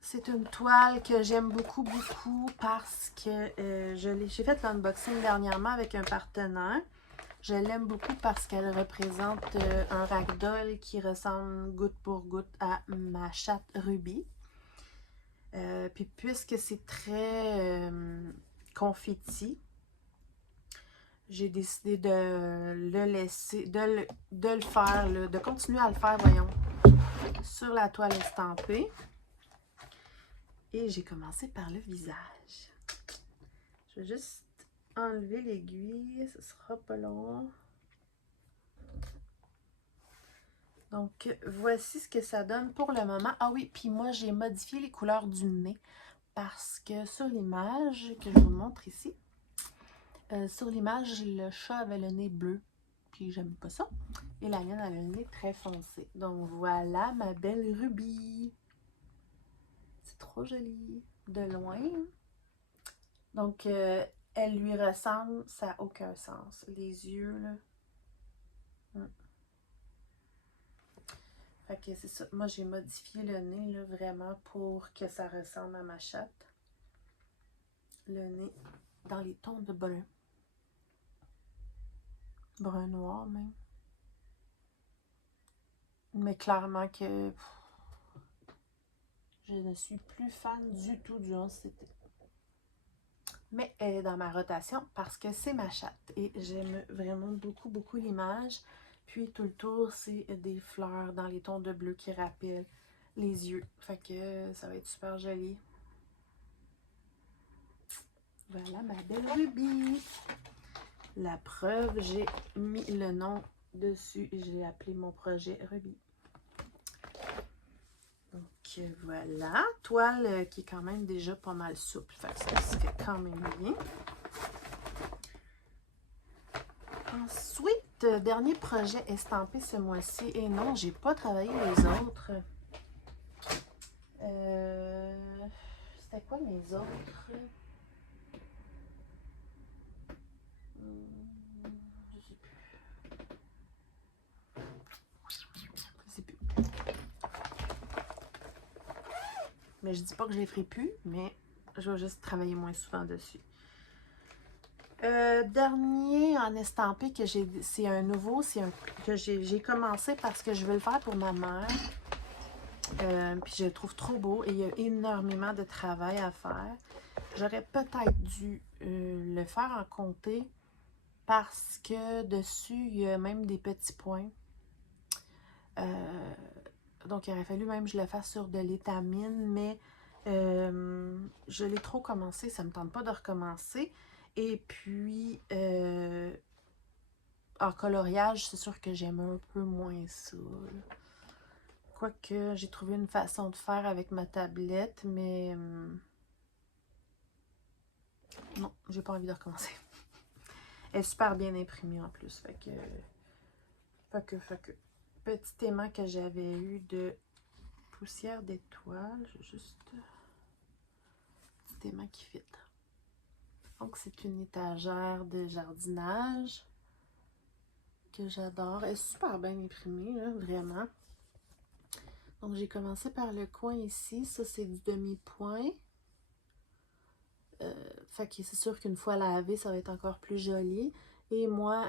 c'est une toile que j'aime beaucoup, parce que j'ai fait l'unboxing dernièrement avec un partenaire. Je l'aime beaucoup parce qu'elle représente un ragdoll qui ressemble goutte pour goutte à ma chatte Ruby. Puis puisque c'est très confetti, j'ai décidé de le laisser, de le faire, de continuer à le faire, voyons, sur la toile estampée. Et j'ai commencé par le visage. Je vais juste enlever l'aiguille, ce sera pas long. Donc, voici ce que ça donne pour le moment. Ah oui, puis moi, j'ai modifié les couleurs du nez parce que sur l'image que je vous montre ici, sur l'image, le chat avait le nez bleu, puis j'aime pas ça. Et la mienne avait le nez très foncé. Donc, voilà ma belle Ruby. C'est trop joli. De loin. Donc, elle lui ressemble, ça n'a aucun sens. Les yeux, là. Fait que c'est ça. Moi, j'ai modifié le nez, là, vraiment pour que ça ressemble à ma chatte. Le nez dans les tons de brun. Brun noir, même. Mais clairement que je ne suis plus fan du tout du 11CT. Mais elle est dans ma rotation parce que c'est ma chatte. Et j'aime vraiment beaucoup l'image. Puis tout le tour, c'est des fleurs dans les tons de bleu qui rappellent les yeux. Fait que ça va être super joli. Voilà ma belle Ruby. La preuve, j'ai mis le nom dessus et j'ai appelé mon projet Ruby. Donc voilà, toile qui est quand même déjà pas mal souple. Fait que ça se fait quand même bien. Ensuite, dernier projet estampé ce mois-ci. Et non, j'ai pas travaillé les autres. C'était quoi mes autres? Je sais plus. Je sais plus. Mais je dis pas que je les ferai plus, mais je vais juste travailler moins souvent dessus. Dernier en estampé que j'ai, c'est un nouveau, que j'ai commencé parce que je veux le faire pour ma mère. Puis je le trouve trop beau et il y a énormément de travail à faire. J'aurais peut-être dû le faire en comté parce que dessus, il y a même des petits points. Donc, il aurait fallu même que je le fasse sur de l'étamine, mais je l'ai trop commencé, ça ne me tente pas de recommencer. Et puis, en coloriage, c'est sûr que j'aime un peu moins ça. Quoique, j'ai trouvé une façon de faire avec ma tablette, mais non, j'ai pas envie de recommencer. Elle est super bien imprimée en plus, fait que. Petit aimant que j'avais eu de poussière d'étoile, j'ai juste petit aimant qui fit. Donc c'est une étagère de jardinage que j'adore. Elle est super bien imprimée, là, vraiment. Donc j'ai commencé par le coin ici, ça c'est du demi-point. Fait que c'est sûr qu'une fois lavé, ça va être encore plus joli. Et moi,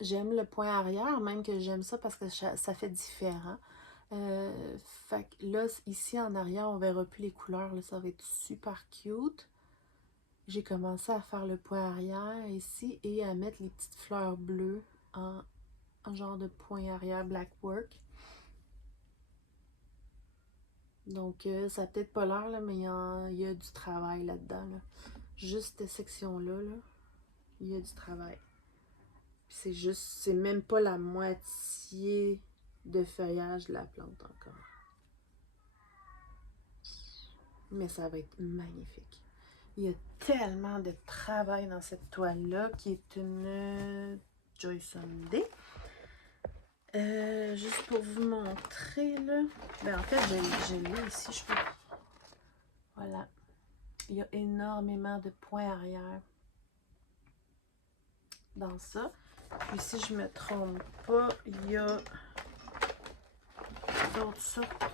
j'aime le point arrière, même que j'aime ça parce que ça fait différent. Fait que là, ici en arrière, on verra plus les couleurs, là, ça va être super cute. J'ai commencé à faire le point arrière ici et à mettre les petites fleurs bleues en genre de point arrière black work. Donc, ça n'a peut-être pas l'air, mais il y a du travail là-dedans. Là. Juste cette section-là, là, il y a du travail. C'est même pas la moitié de feuillage de la plante encore. Mais ça va être magnifique. Il y a tellement de travail dans cette toile-là qui est une Joy Sunday. Juste pour vous montrer, là. Ben, en fait, je l'ai ici, je peux. Voilà. Il y a énormément de points arrière dans ça. Puis si je me trompe pas, il y a d'autres sortes.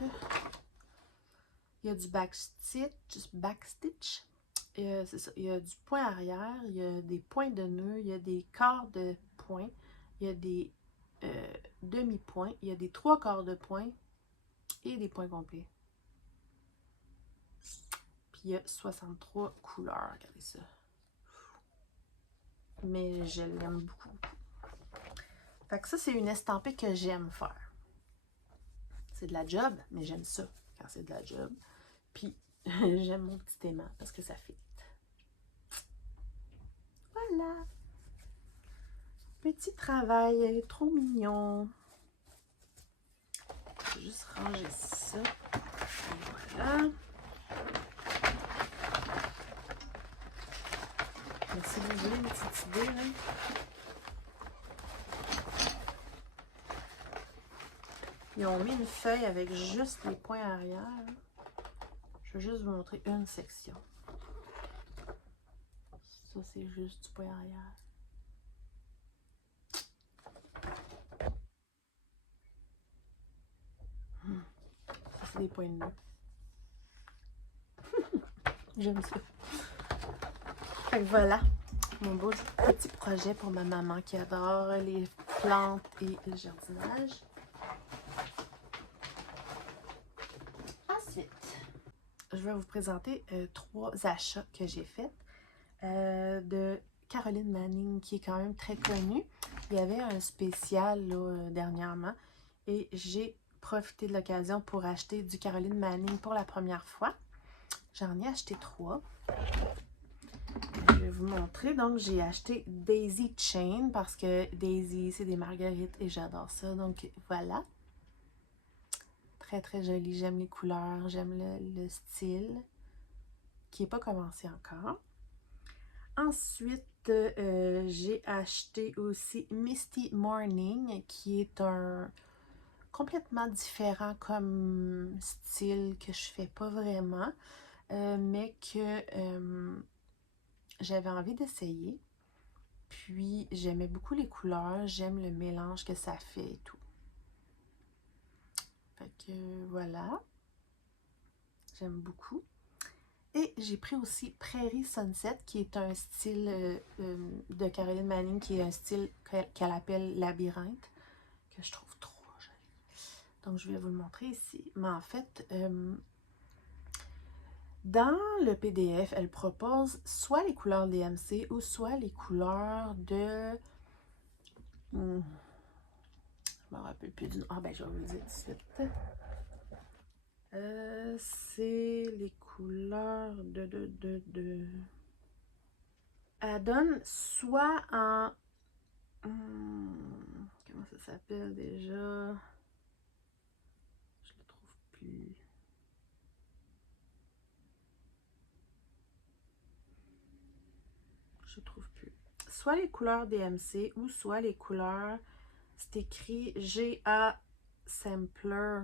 Il y a du backstitch. C'est ça. Il y a du point arrière, il y a des points de nœud, il y a des quarts de points, il y a des demi-points, il y a des trois quarts de points et des points complets. Puis il y a 63 couleurs, regardez ça. Mais je l'aime beaucoup. Fait que ça, c'est une estampée que j'aime faire. C'est de la job, mais j'aime ça quand c'est de la job. Puis j'aime mon petit aimant parce que ça fit. Voilà. Petit travail, trop mignon. Je vais juste ranger ça. Voilà. Mais si vous voulez une petite idée, là. Ils ont mis une feuille avec juste les points arrière. Je vais juste vous montrer une section. Ça, c'est juste du point arrière. Ça, c'est des points de nœud. J'aime ça. Fait que voilà, mon beau petit projet pour ma maman qui adore les plantes et le jardinage. Ensuite, je vais vous présenter 3 achats que j'ai faits de Caroline Manning, qui est quand même très connue. Il y avait un spécial là, dernièrement et j'ai profité de l'occasion pour acheter du Caroline Manning pour la première fois. J'en ai acheté 3. Je vais vous montrer. Donc, j'ai acheté Daisy Chain parce que Daisy, c'est des marguerites et j'adore ça. Donc, voilà. Très, très joli. J'aime les couleurs, j'aime le style qui n'est pas commencé encore. Ensuite, j'ai acheté aussi Misty Morning qui est un complètement différent comme style que je fais pas vraiment, mais que j'avais envie d'essayer. Puis, j'aimais beaucoup les couleurs, j'aime le mélange que ça fait et tout. Fait que voilà, j'aime beaucoup. Et j'ai pris aussi Prairie Sunset, qui est un style de Caroline Manning, qui est un style qu'elle appelle labyrinthe, que je trouve trop joli. Donc, je vais vous le montrer ici. Mais en fait, dans le PDF, elle propose soit les couleurs DMC ou soit les couleurs de... je me rappelle plus du nom. Ah ben, je vais vous le dire tout de suite. C'est les couleurs de... Elle donne soit en... comment ça s'appelle déjà? Je le trouve plus. Je le trouve plus. Soit les couleurs DMC ou soit les couleurs... C'est écrit GA Sampler.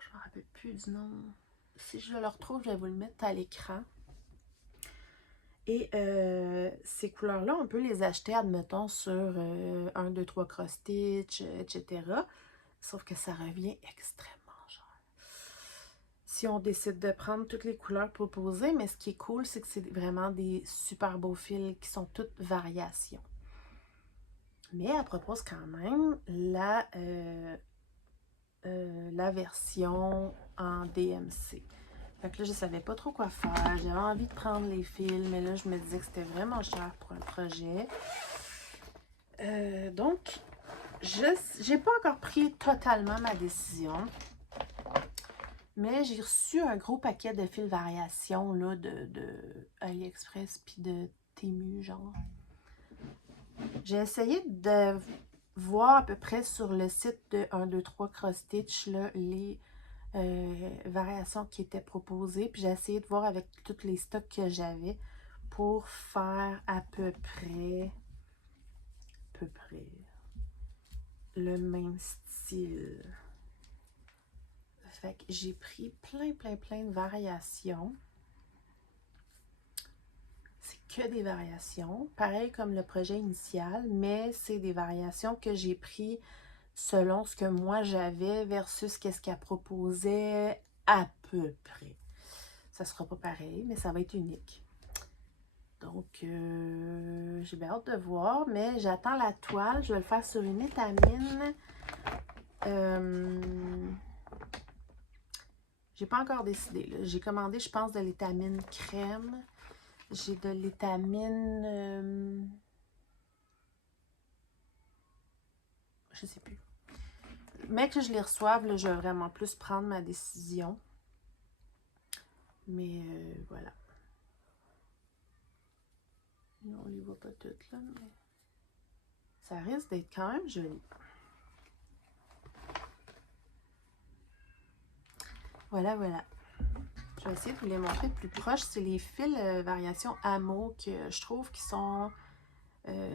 Je ne me rappelle plus du nom. Si je le retrouve, je vais vous le mettre à l'écran. Et ces couleurs-là, on peut les acheter, admettons, sur 1, 2, 3 cross stitch, etc. Sauf que ça revient extrêmement cher. Si on décide de prendre toutes les couleurs proposées, mais ce qui est cool, c'est que c'est vraiment des super beaux fils qui sont toutes variations. Mais elle propose quand même la version en DMC. Fait que là, je ne savais pas trop quoi faire. J'avais envie de prendre les fils, mais là, je me disais que c'était vraiment cher pour un projet. Donc, je n'ai pas encore pris totalement ma décision. Mais j'ai reçu un gros paquet de fils variations là, de AliExpress puis de Temu, genre. J'ai essayé de voir à peu près sur le site de 1, 2, 3 Cross Stitch là, les variations qui étaient proposées. Puis j'ai essayé de voir avec tous les stocks que j'avais pour faire à peu près le même style. Fait que j'ai pris plein de variations. C'est que des variations, pareil comme le projet initial, mais c'est des variations que j'ai pris selon ce que moi j'avais versus qu'est-ce qu'elle proposait à peu près. Ça sera pas pareil, mais ça va être unique. Donc, j'ai bien hâte de voir, mais j'attends la toile. Je vais le faire sur une étamine. J'ai pas encore décidé. J'ai commandé, je pense, de l'étamine crème. J'ai de l'étamine... je sais plus. Mais que je les reçoive, là, je vais vraiment plus prendre ma décision. Mais voilà. Non, on les voit pas toutes là, mais ça risque d'être quand même joli. Voilà. Je vais essayer de vous les montrer de plus proche. C'est les fils variation Amo que je trouve qui sont...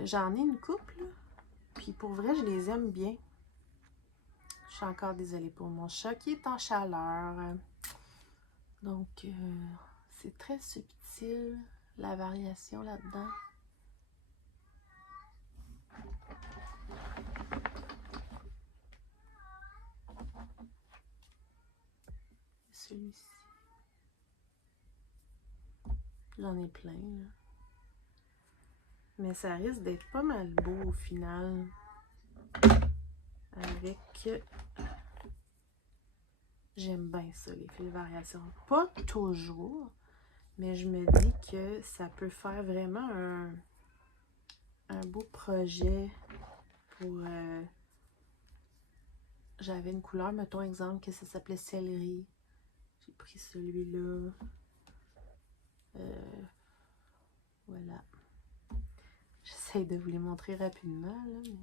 j'en ai une couple, là. Puis pour vrai, je les aime bien. Je suis encore désolée pour mon chat qui est en chaleur. Donc, c'est très subtil, la variation là-dedans. Celui-ci. J'en ai plein, là. Mais ça risque d'être pas mal beau au final. Avec... j'aime bien ça, les fils variations. Pas toujours, mais je me dis que ça peut faire vraiment un beau projet pour j'avais une couleur, mettons exemple, que ça s'appelait céleri. J'ai pris celui-là. Voilà. J'essaie de vous les montrer rapidement, là, mais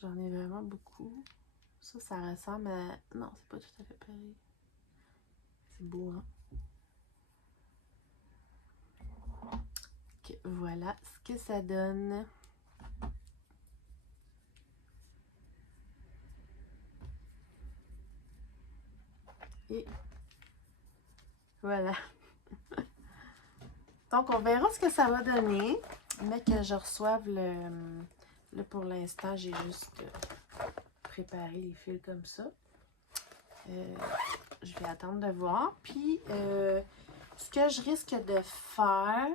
j'en ai vraiment beaucoup. Ça ressemble à... Non, c'est pas tout à fait pareil. C'est beau, hein? Okay, voilà ce que ça donne. Et voilà. Donc, on verra ce que ça va donner, mais que je reçoive le... Là, pour l'instant, j'ai juste préparé les fils comme ça. Je vais attendre de voir. Puis, ce que je risque de faire,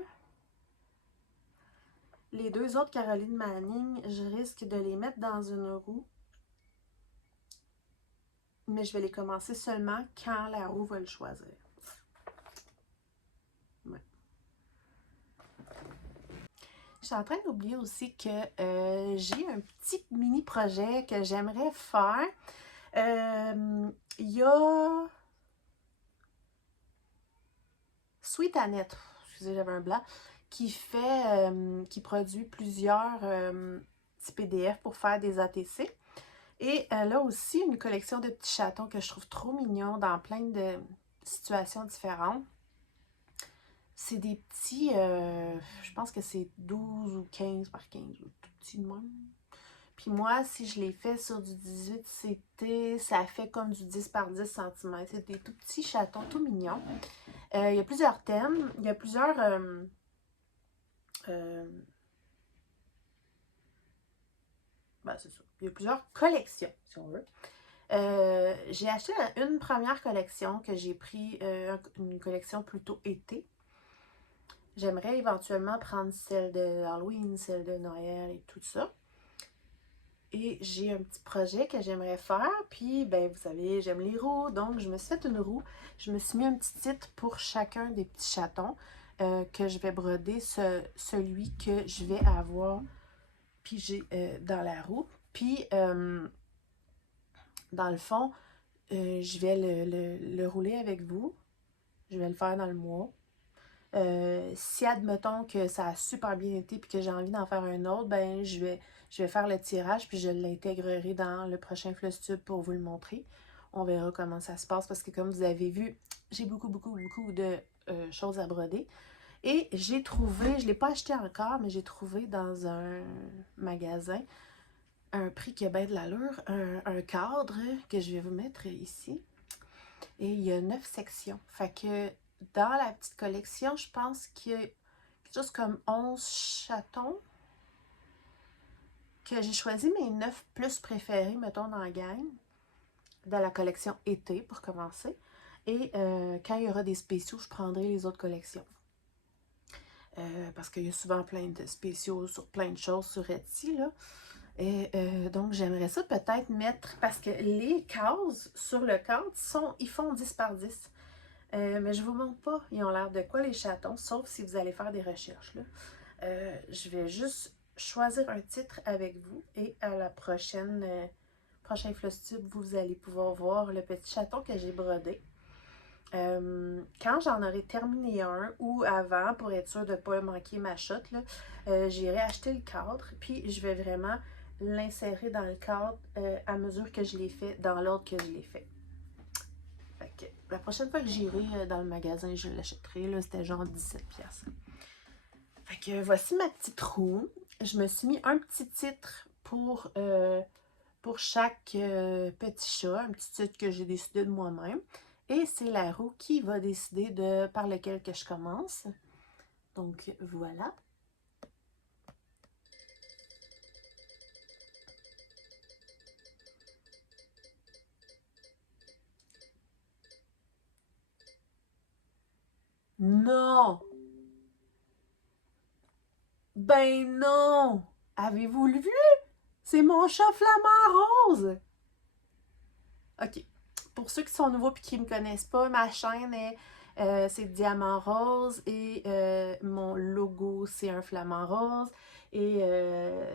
les deux autres Caroline Manning, je risque de les mettre dans une roue. Mais je vais les commencer seulement quand la roue va le choisir. Ouais. Je suis en train d'oublier aussi que j'ai un petit mini projet que j'aimerais faire. Il y a Sweet Annette, excusez, j'avais un blanc, qui produit plusieurs petits PDF pour faire des ATC. Et là aussi, une collection de petits chatons que je trouve trop mignons dans plein de situations différentes. C'est des petits, je pense que c'est 12 ou 15 par 15, ou tout petit de même. Puis moi, si je les fais sur du 18 ça fait comme du 10 par 10 cm. C'est des tout petits chatons, tout mignons. Il y a plusieurs thèmes, il y a plusieurs... ben, c'est ça. Il y a plusieurs collections, si on veut. J'ai acheté une première collection que j'ai pris, une collection plutôt été. J'aimerais éventuellement prendre celle de Halloween, celle de Noël et tout ça. Et j'ai un petit projet que j'aimerais faire. Puis, ben, vous savez, j'aime les roues. Donc, je me suis fait une roue. Je me suis mis un petit titre pour chacun des petits chatons que je vais broder celui que je vais avoir pigé dans la roue. Puis, dans le fond, je vais le rouler avec vous. Je vais le faire dans le mois. Si admettons que ça a super bien été et que j'ai envie d'en faire un autre, ben je vais faire le tirage puis je l'intégrerai dans le prochain Flosstube pour vous le montrer. On verra comment ça se passe parce que comme vous avez vu, j'ai beaucoup de choses à broder. Et j'ai trouvé, je ne l'ai pas acheté encore, mais j'ai trouvé dans un magasin un prix qui a bien de l'allure, un cadre que je vais vous mettre ici. Et il y a 9 sections. Fait que dans la petite collection, je pense qu'il y a quelque chose comme 11 chatons. Que j'ai choisi mes 9 plus préférés, mettons, dans la gang. Dans la collection été, pour commencer. Et quand il y aura des spéciaux, je prendrai les autres collections. Parce qu'il y a souvent plein de spéciaux sur plein de choses sur Etsy, là. Et donc, j'aimerais ça peut-être mettre, parce que les cases sur le cadre, ils font 10 par 10. Mais je ne vous montre pas, ils ont l'air de quoi les chatons, sauf si vous allez faire des recherches. Là. Je vais juste choisir un titre avec vous et à la prochain Flosstube, vous allez pouvoir voir le petit chaton que j'ai brodé. Quand j'en aurai terminé un ou avant, pour être sûr de ne pas manquer ma shot, j'irai acheter le cadre, puis je vais vraiment l'insérer dans le cadre à mesure que je l'ai fait, dans l'ordre que je l'ai fait. Fait que la prochaine fois que j'irai dans le magasin, je l'achèterai. Là, c'était genre 17$. Fait que voici ma petite roue. Je me suis mis un petit titre pour chaque petit chat, un petit titre que j'ai décidé de moi-même. Et c'est la roue qui va décider par lequel que je commence. Donc voilà. Non! Ben non! Avez-vous vu? C'est mon chat flamant rose! OK. Pour ceux qui sont nouveaux et qui ne me connaissent pas, ma chaîne c'est Diamant Rose et mon logo c'est un flamant rose. Et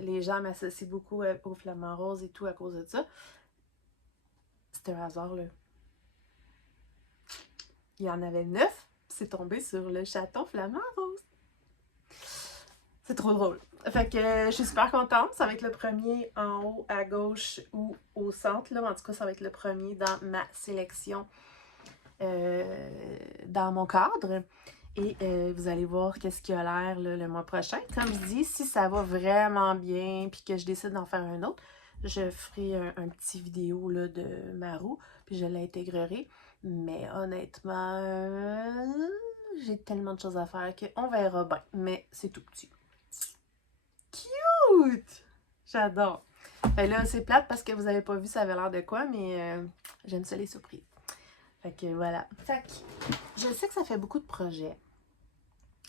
les gens m'associent beaucoup au flamant rose et tout à cause de ça. c'est un hasard, là. Il y en avait 9, c'est tombé sur le chaton flamant rose. C'est trop drôle. Fait que je suis super contente. Ça va être le premier en haut à gauche ou au centre, là. En tout cas, ça va être le premier dans ma sélection dans mon cadre. Et vous allez voir qu'est-ce qui a l'air le mois prochain. Comme je dis, si ça va vraiment bien puis que je décide d'en faire un autre, je ferai un petit vidéo là, de ma roue puis je l'intégrerai. Mais honnêtement, j'ai tellement de choses à faire qu'on verra bien. Mais c'est tout petit. Cute! J'adore. Fait là, c'est plate parce que vous avez pas vu ça avait l'air de quoi, mais j'aime ça les surprises. Fait que voilà. Fait que je sais que ça fait beaucoup de projets.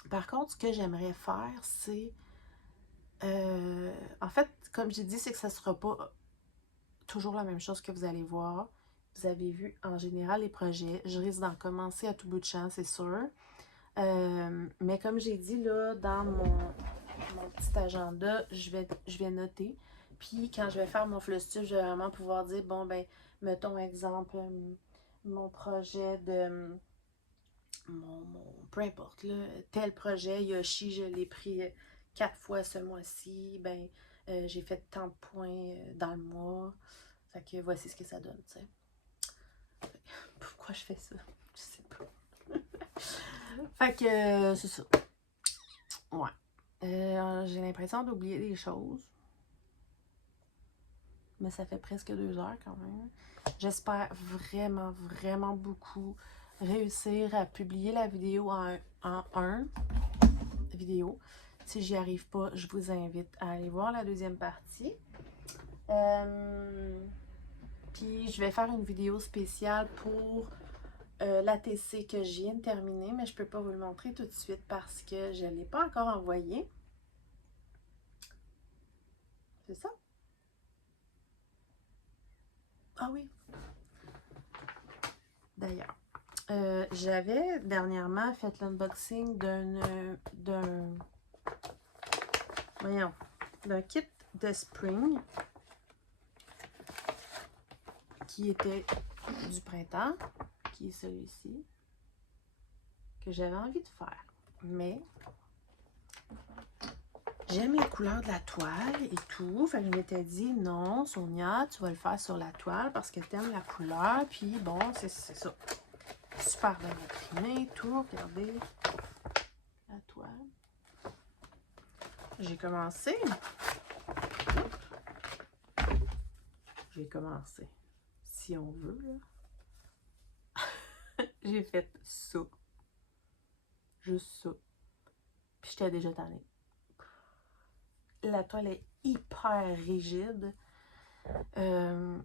Par contre, ce que j'aimerais faire, c'est... en fait, comme j'ai dit, c'est que ça sera pas toujours la même chose que vous allez voir. Vous avez vu, en général, les projets. Je risque d'en commencer à tout bout de champ, c'est sûr. Mais comme j'ai dit, là, dans mon petit agenda, je vais noter. Puis, quand je vais faire mon flosstuff, je vais vraiment pouvoir dire, bon, ben, mettons exemple, mon projet de... peu importe, là, tel projet, Yoshi, je l'ai pris 4 fois ce mois-ci, ben, j'ai fait tant de points dans le mois. Fait que voici ce que ça donne, tu sais. Pourquoi je fais ça? Je sais pas. Fait que c'est ça. Ouais. J'ai l'impression d'oublier des choses. Mais ça fait presque 2 heures quand même. J'espère vraiment, vraiment beaucoup réussir à publier la vidéo en un vidéo. Si j'y arrive pas, je vous invite à aller voir la deuxième partie. Puis je vais faire une vidéo spéciale pour l'ATC que je viens de terminer, mais je peux pas vous le montrer tout de suite parce que je ne l'ai pas encore envoyé. C'est ça? Ah oui. D'ailleurs, j'avais dernièrement fait l'unboxing d'un kit de spring qui était du printemps, qui est celui-ci, que j'avais envie de faire. Mais j'aime les couleurs de la toile et tout. Fait que je m'étais dit, non, Sonia, tu vas le faire sur la toile parce que t'aimes la couleur. Puis bon, c'est ça. Super bien imprimé, tout. Regardez la toile. J'ai commencé. Si on veut, là. J'ai fait ça. Juste ça. Puis j'étais déjà tannée. La toile est hyper rigide. Elle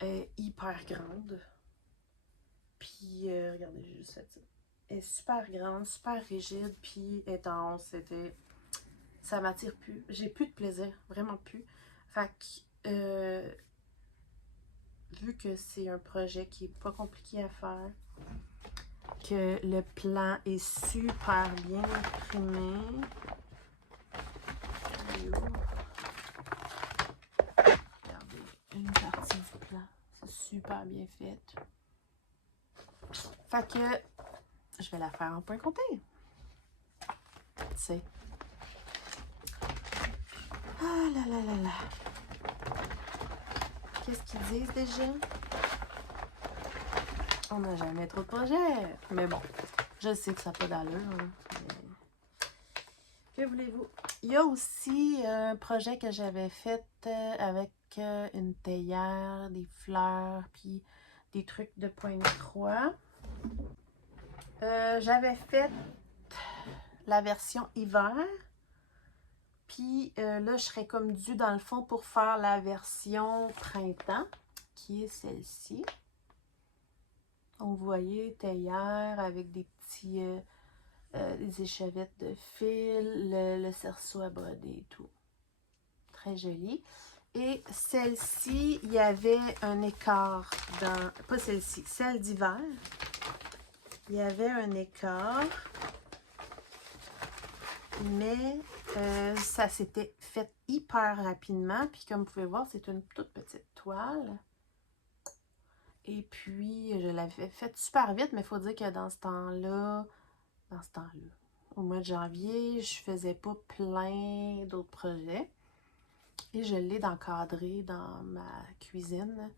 est hyper grande. Puis, regardez, j'ai juste fait ça. Elle est super grande, super rigide, puis étant c'était... Ça m'attire plus. J'ai plus de plaisir, vraiment plus. Fait que, vu que c'est un projet qui est pas compliqué à faire, que le plan est super bien imprimé. Regardez, une partie du plan. C'est super bien fait. Fait que je vais la faire en point compté. Tu sais. Ah là là là là. Qu'est-ce qu'ils disent déjà? On n'a jamais trop de projets. Mais bon, je sais que ça n'a pas d'allure. Hein, mais... Que voulez-vous? Il y a aussi un projet que j'avais fait avec une théière, des fleurs, puis des trucs de pointe de croix. J'avais fait la version hiver. Puis là, je serais comme due dans le fond pour faire la version printemps, qui est celle-ci. Donc, vous voyez, théière avec des petits des échevettes de fil, le cerceau à broder et tout. Très joli. Et celle-ci, il y avait un écart dans... Pas celle-ci, celle d'hiver. Il y avait un écart. Mais ça s'était fait hyper rapidement. Puis comme vous pouvez voir, c'est une toute petite toile. Et puis, je l'avais fait super vite, mais il faut dire que dans ce temps-là, au mois de janvier, je faisais pas plein d'autres projets. Et je l'ai d'encadrer dans ma cuisine.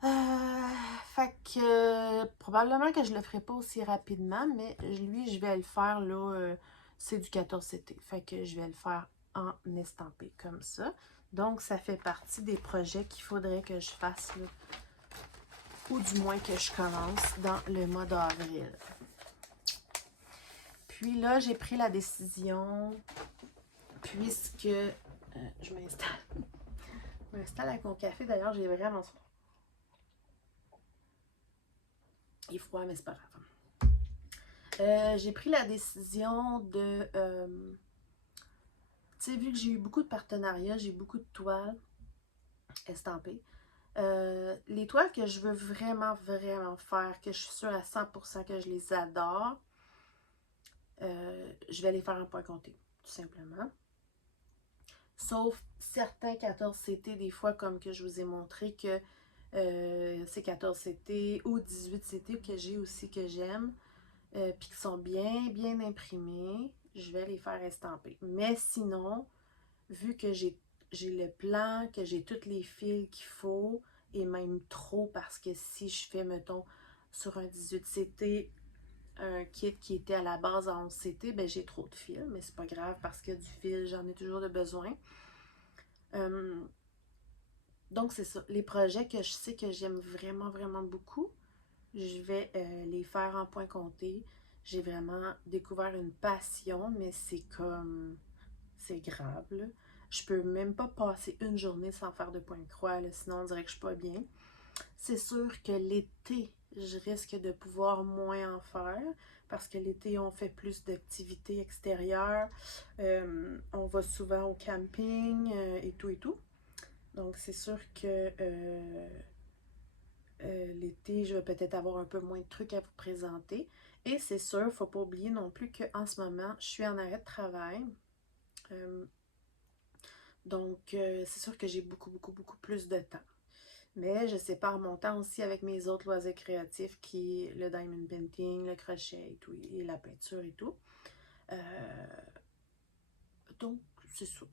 Fait que probablement que je le ferai pas aussi rapidement, mais lui, je vais le faire là, c'est du 14CT. Fait que je vais le faire en estampé comme ça. Donc, ça fait partie des projets qu'il faudrait que je fasse là, ou du moins que je commence dans le mois d'avril. Puis là, j'ai pris la décision, puisque je m'installe. Je m'installe avec mon café. D'ailleurs, j'ai vraiment soif. Il est froid, mais c'est pas grave. J'ai pris la décision de... tu sais, vu que j'ai eu beaucoup de partenariats, j'ai beaucoup de toiles estampées. Les toiles que je veux vraiment, vraiment faire, que je suis sûre à 100% que je les adore, je vais les faire en point compté, tout simplement. Sauf certains 14CT, des fois, comme que je vous ai montré que c'est 14CT ou 18CT que j'ai aussi que j'aime, puis qui sont bien, bien imprimés, je vais les faire estamper. Mais sinon, vu que j'ai le plan, que j'ai tous les fils qu'il faut, et même trop, parce que si je fais, mettons, sur un 18CT, un kit qui était à la base en 11CT, ben j'ai trop de fils, mais c'est pas grave parce que du fil, j'en ai toujours de besoin. Donc c'est ça, les projets que je sais que j'aime vraiment, vraiment beaucoup, je vais les faire en point compté. J'ai vraiment découvert une passion, mais c'est comme... c'est grave, là. Je peux même pas passer une journée sans faire de point de croix, là, sinon on dirait que je suis pas bien. C'est sûr que l'été, je risque de pouvoir moins en faire, parce que l'été, on fait plus d'activités extérieures. On va souvent au camping et tout et tout. Donc c'est sûr que l'été, je vais peut-être avoir un peu moins de trucs à vous présenter. Et c'est sûr, il ne faut pas oublier non plus qu'en ce moment, je suis en arrêt de travail. Donc, c'est sûr que j'ai beaucoup, beaucoup, beaucoup plus de temps. Mais je sépare mon temps aussi avec mes autres loisirs créatifs qui est le diamond painting, le crochet et tout, et la peinture et tout. Donc, c'est ça.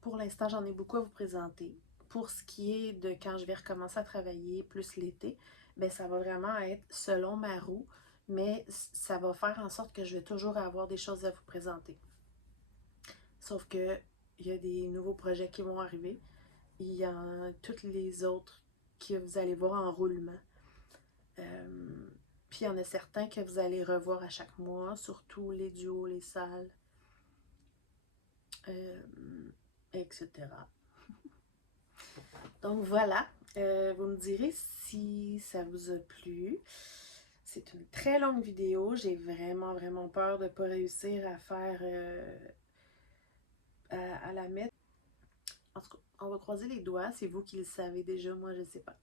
Pour l'instant, j'en ai beaucoup à vous présenter. Pour ce qui est de quand je vais recommencer à travailler, plus l'été, ben ça va vraiment être selon ma roue, mais ça va faire en sorte que je vais toujours avoir des choses à vous présenter. Sauf que il y a des nouveaux projets qui vont arriver. Il y a toutes les autres que vous allez voir en roulement. Puis il y en a certains que vous allez revoir à chaque mois, surtout les duos, les salles, etc. Donc voilà, vous me direz si ça vous a plu. C'est une très longue vidéo. J'ai vraiment, vraiment peur de ne pas réussir à faire, à la mettre. En tout cas, on va croiser les doigts. C'est vous qui le savez déjà, moi je ne sais pas.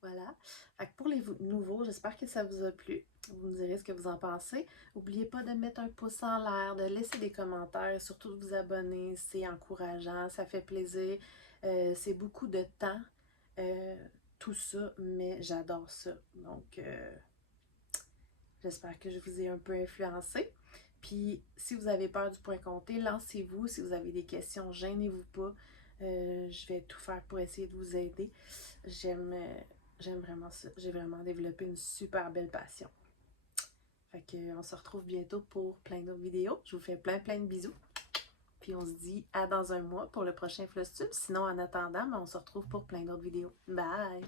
Voilà. Fait que pour les nouveaux, j'espère que ça vous a plu. Vous me direz ce que vous en pensez. N'oubliez pas de mettre un pouce en l'air, de laisser des commentaires et surtout de vous abonner. C'est encourageant, ça fait plaisir. C'est beaucoup de temps, tout ça, mais j'adore ça. Donc, j'espère que je vous ai un peu influencé. Puis, si vous avez peur du point compté, lancez-vous. Si vous avez des questions, gênez-vous pas. Je vais tout faire pour essayer de vous aider. J'aime vraiment ça. J'ai vraiment développé une super belle passion. Fait que on se retrouve bientôt pour plein d'autres vidéos. Je vous fais plein de bisous. Puis on se dit à dans un mois pour le prochain Flostube. Sinon, en attendant, on se retrouve pour plein d'autres vidéos. Bye!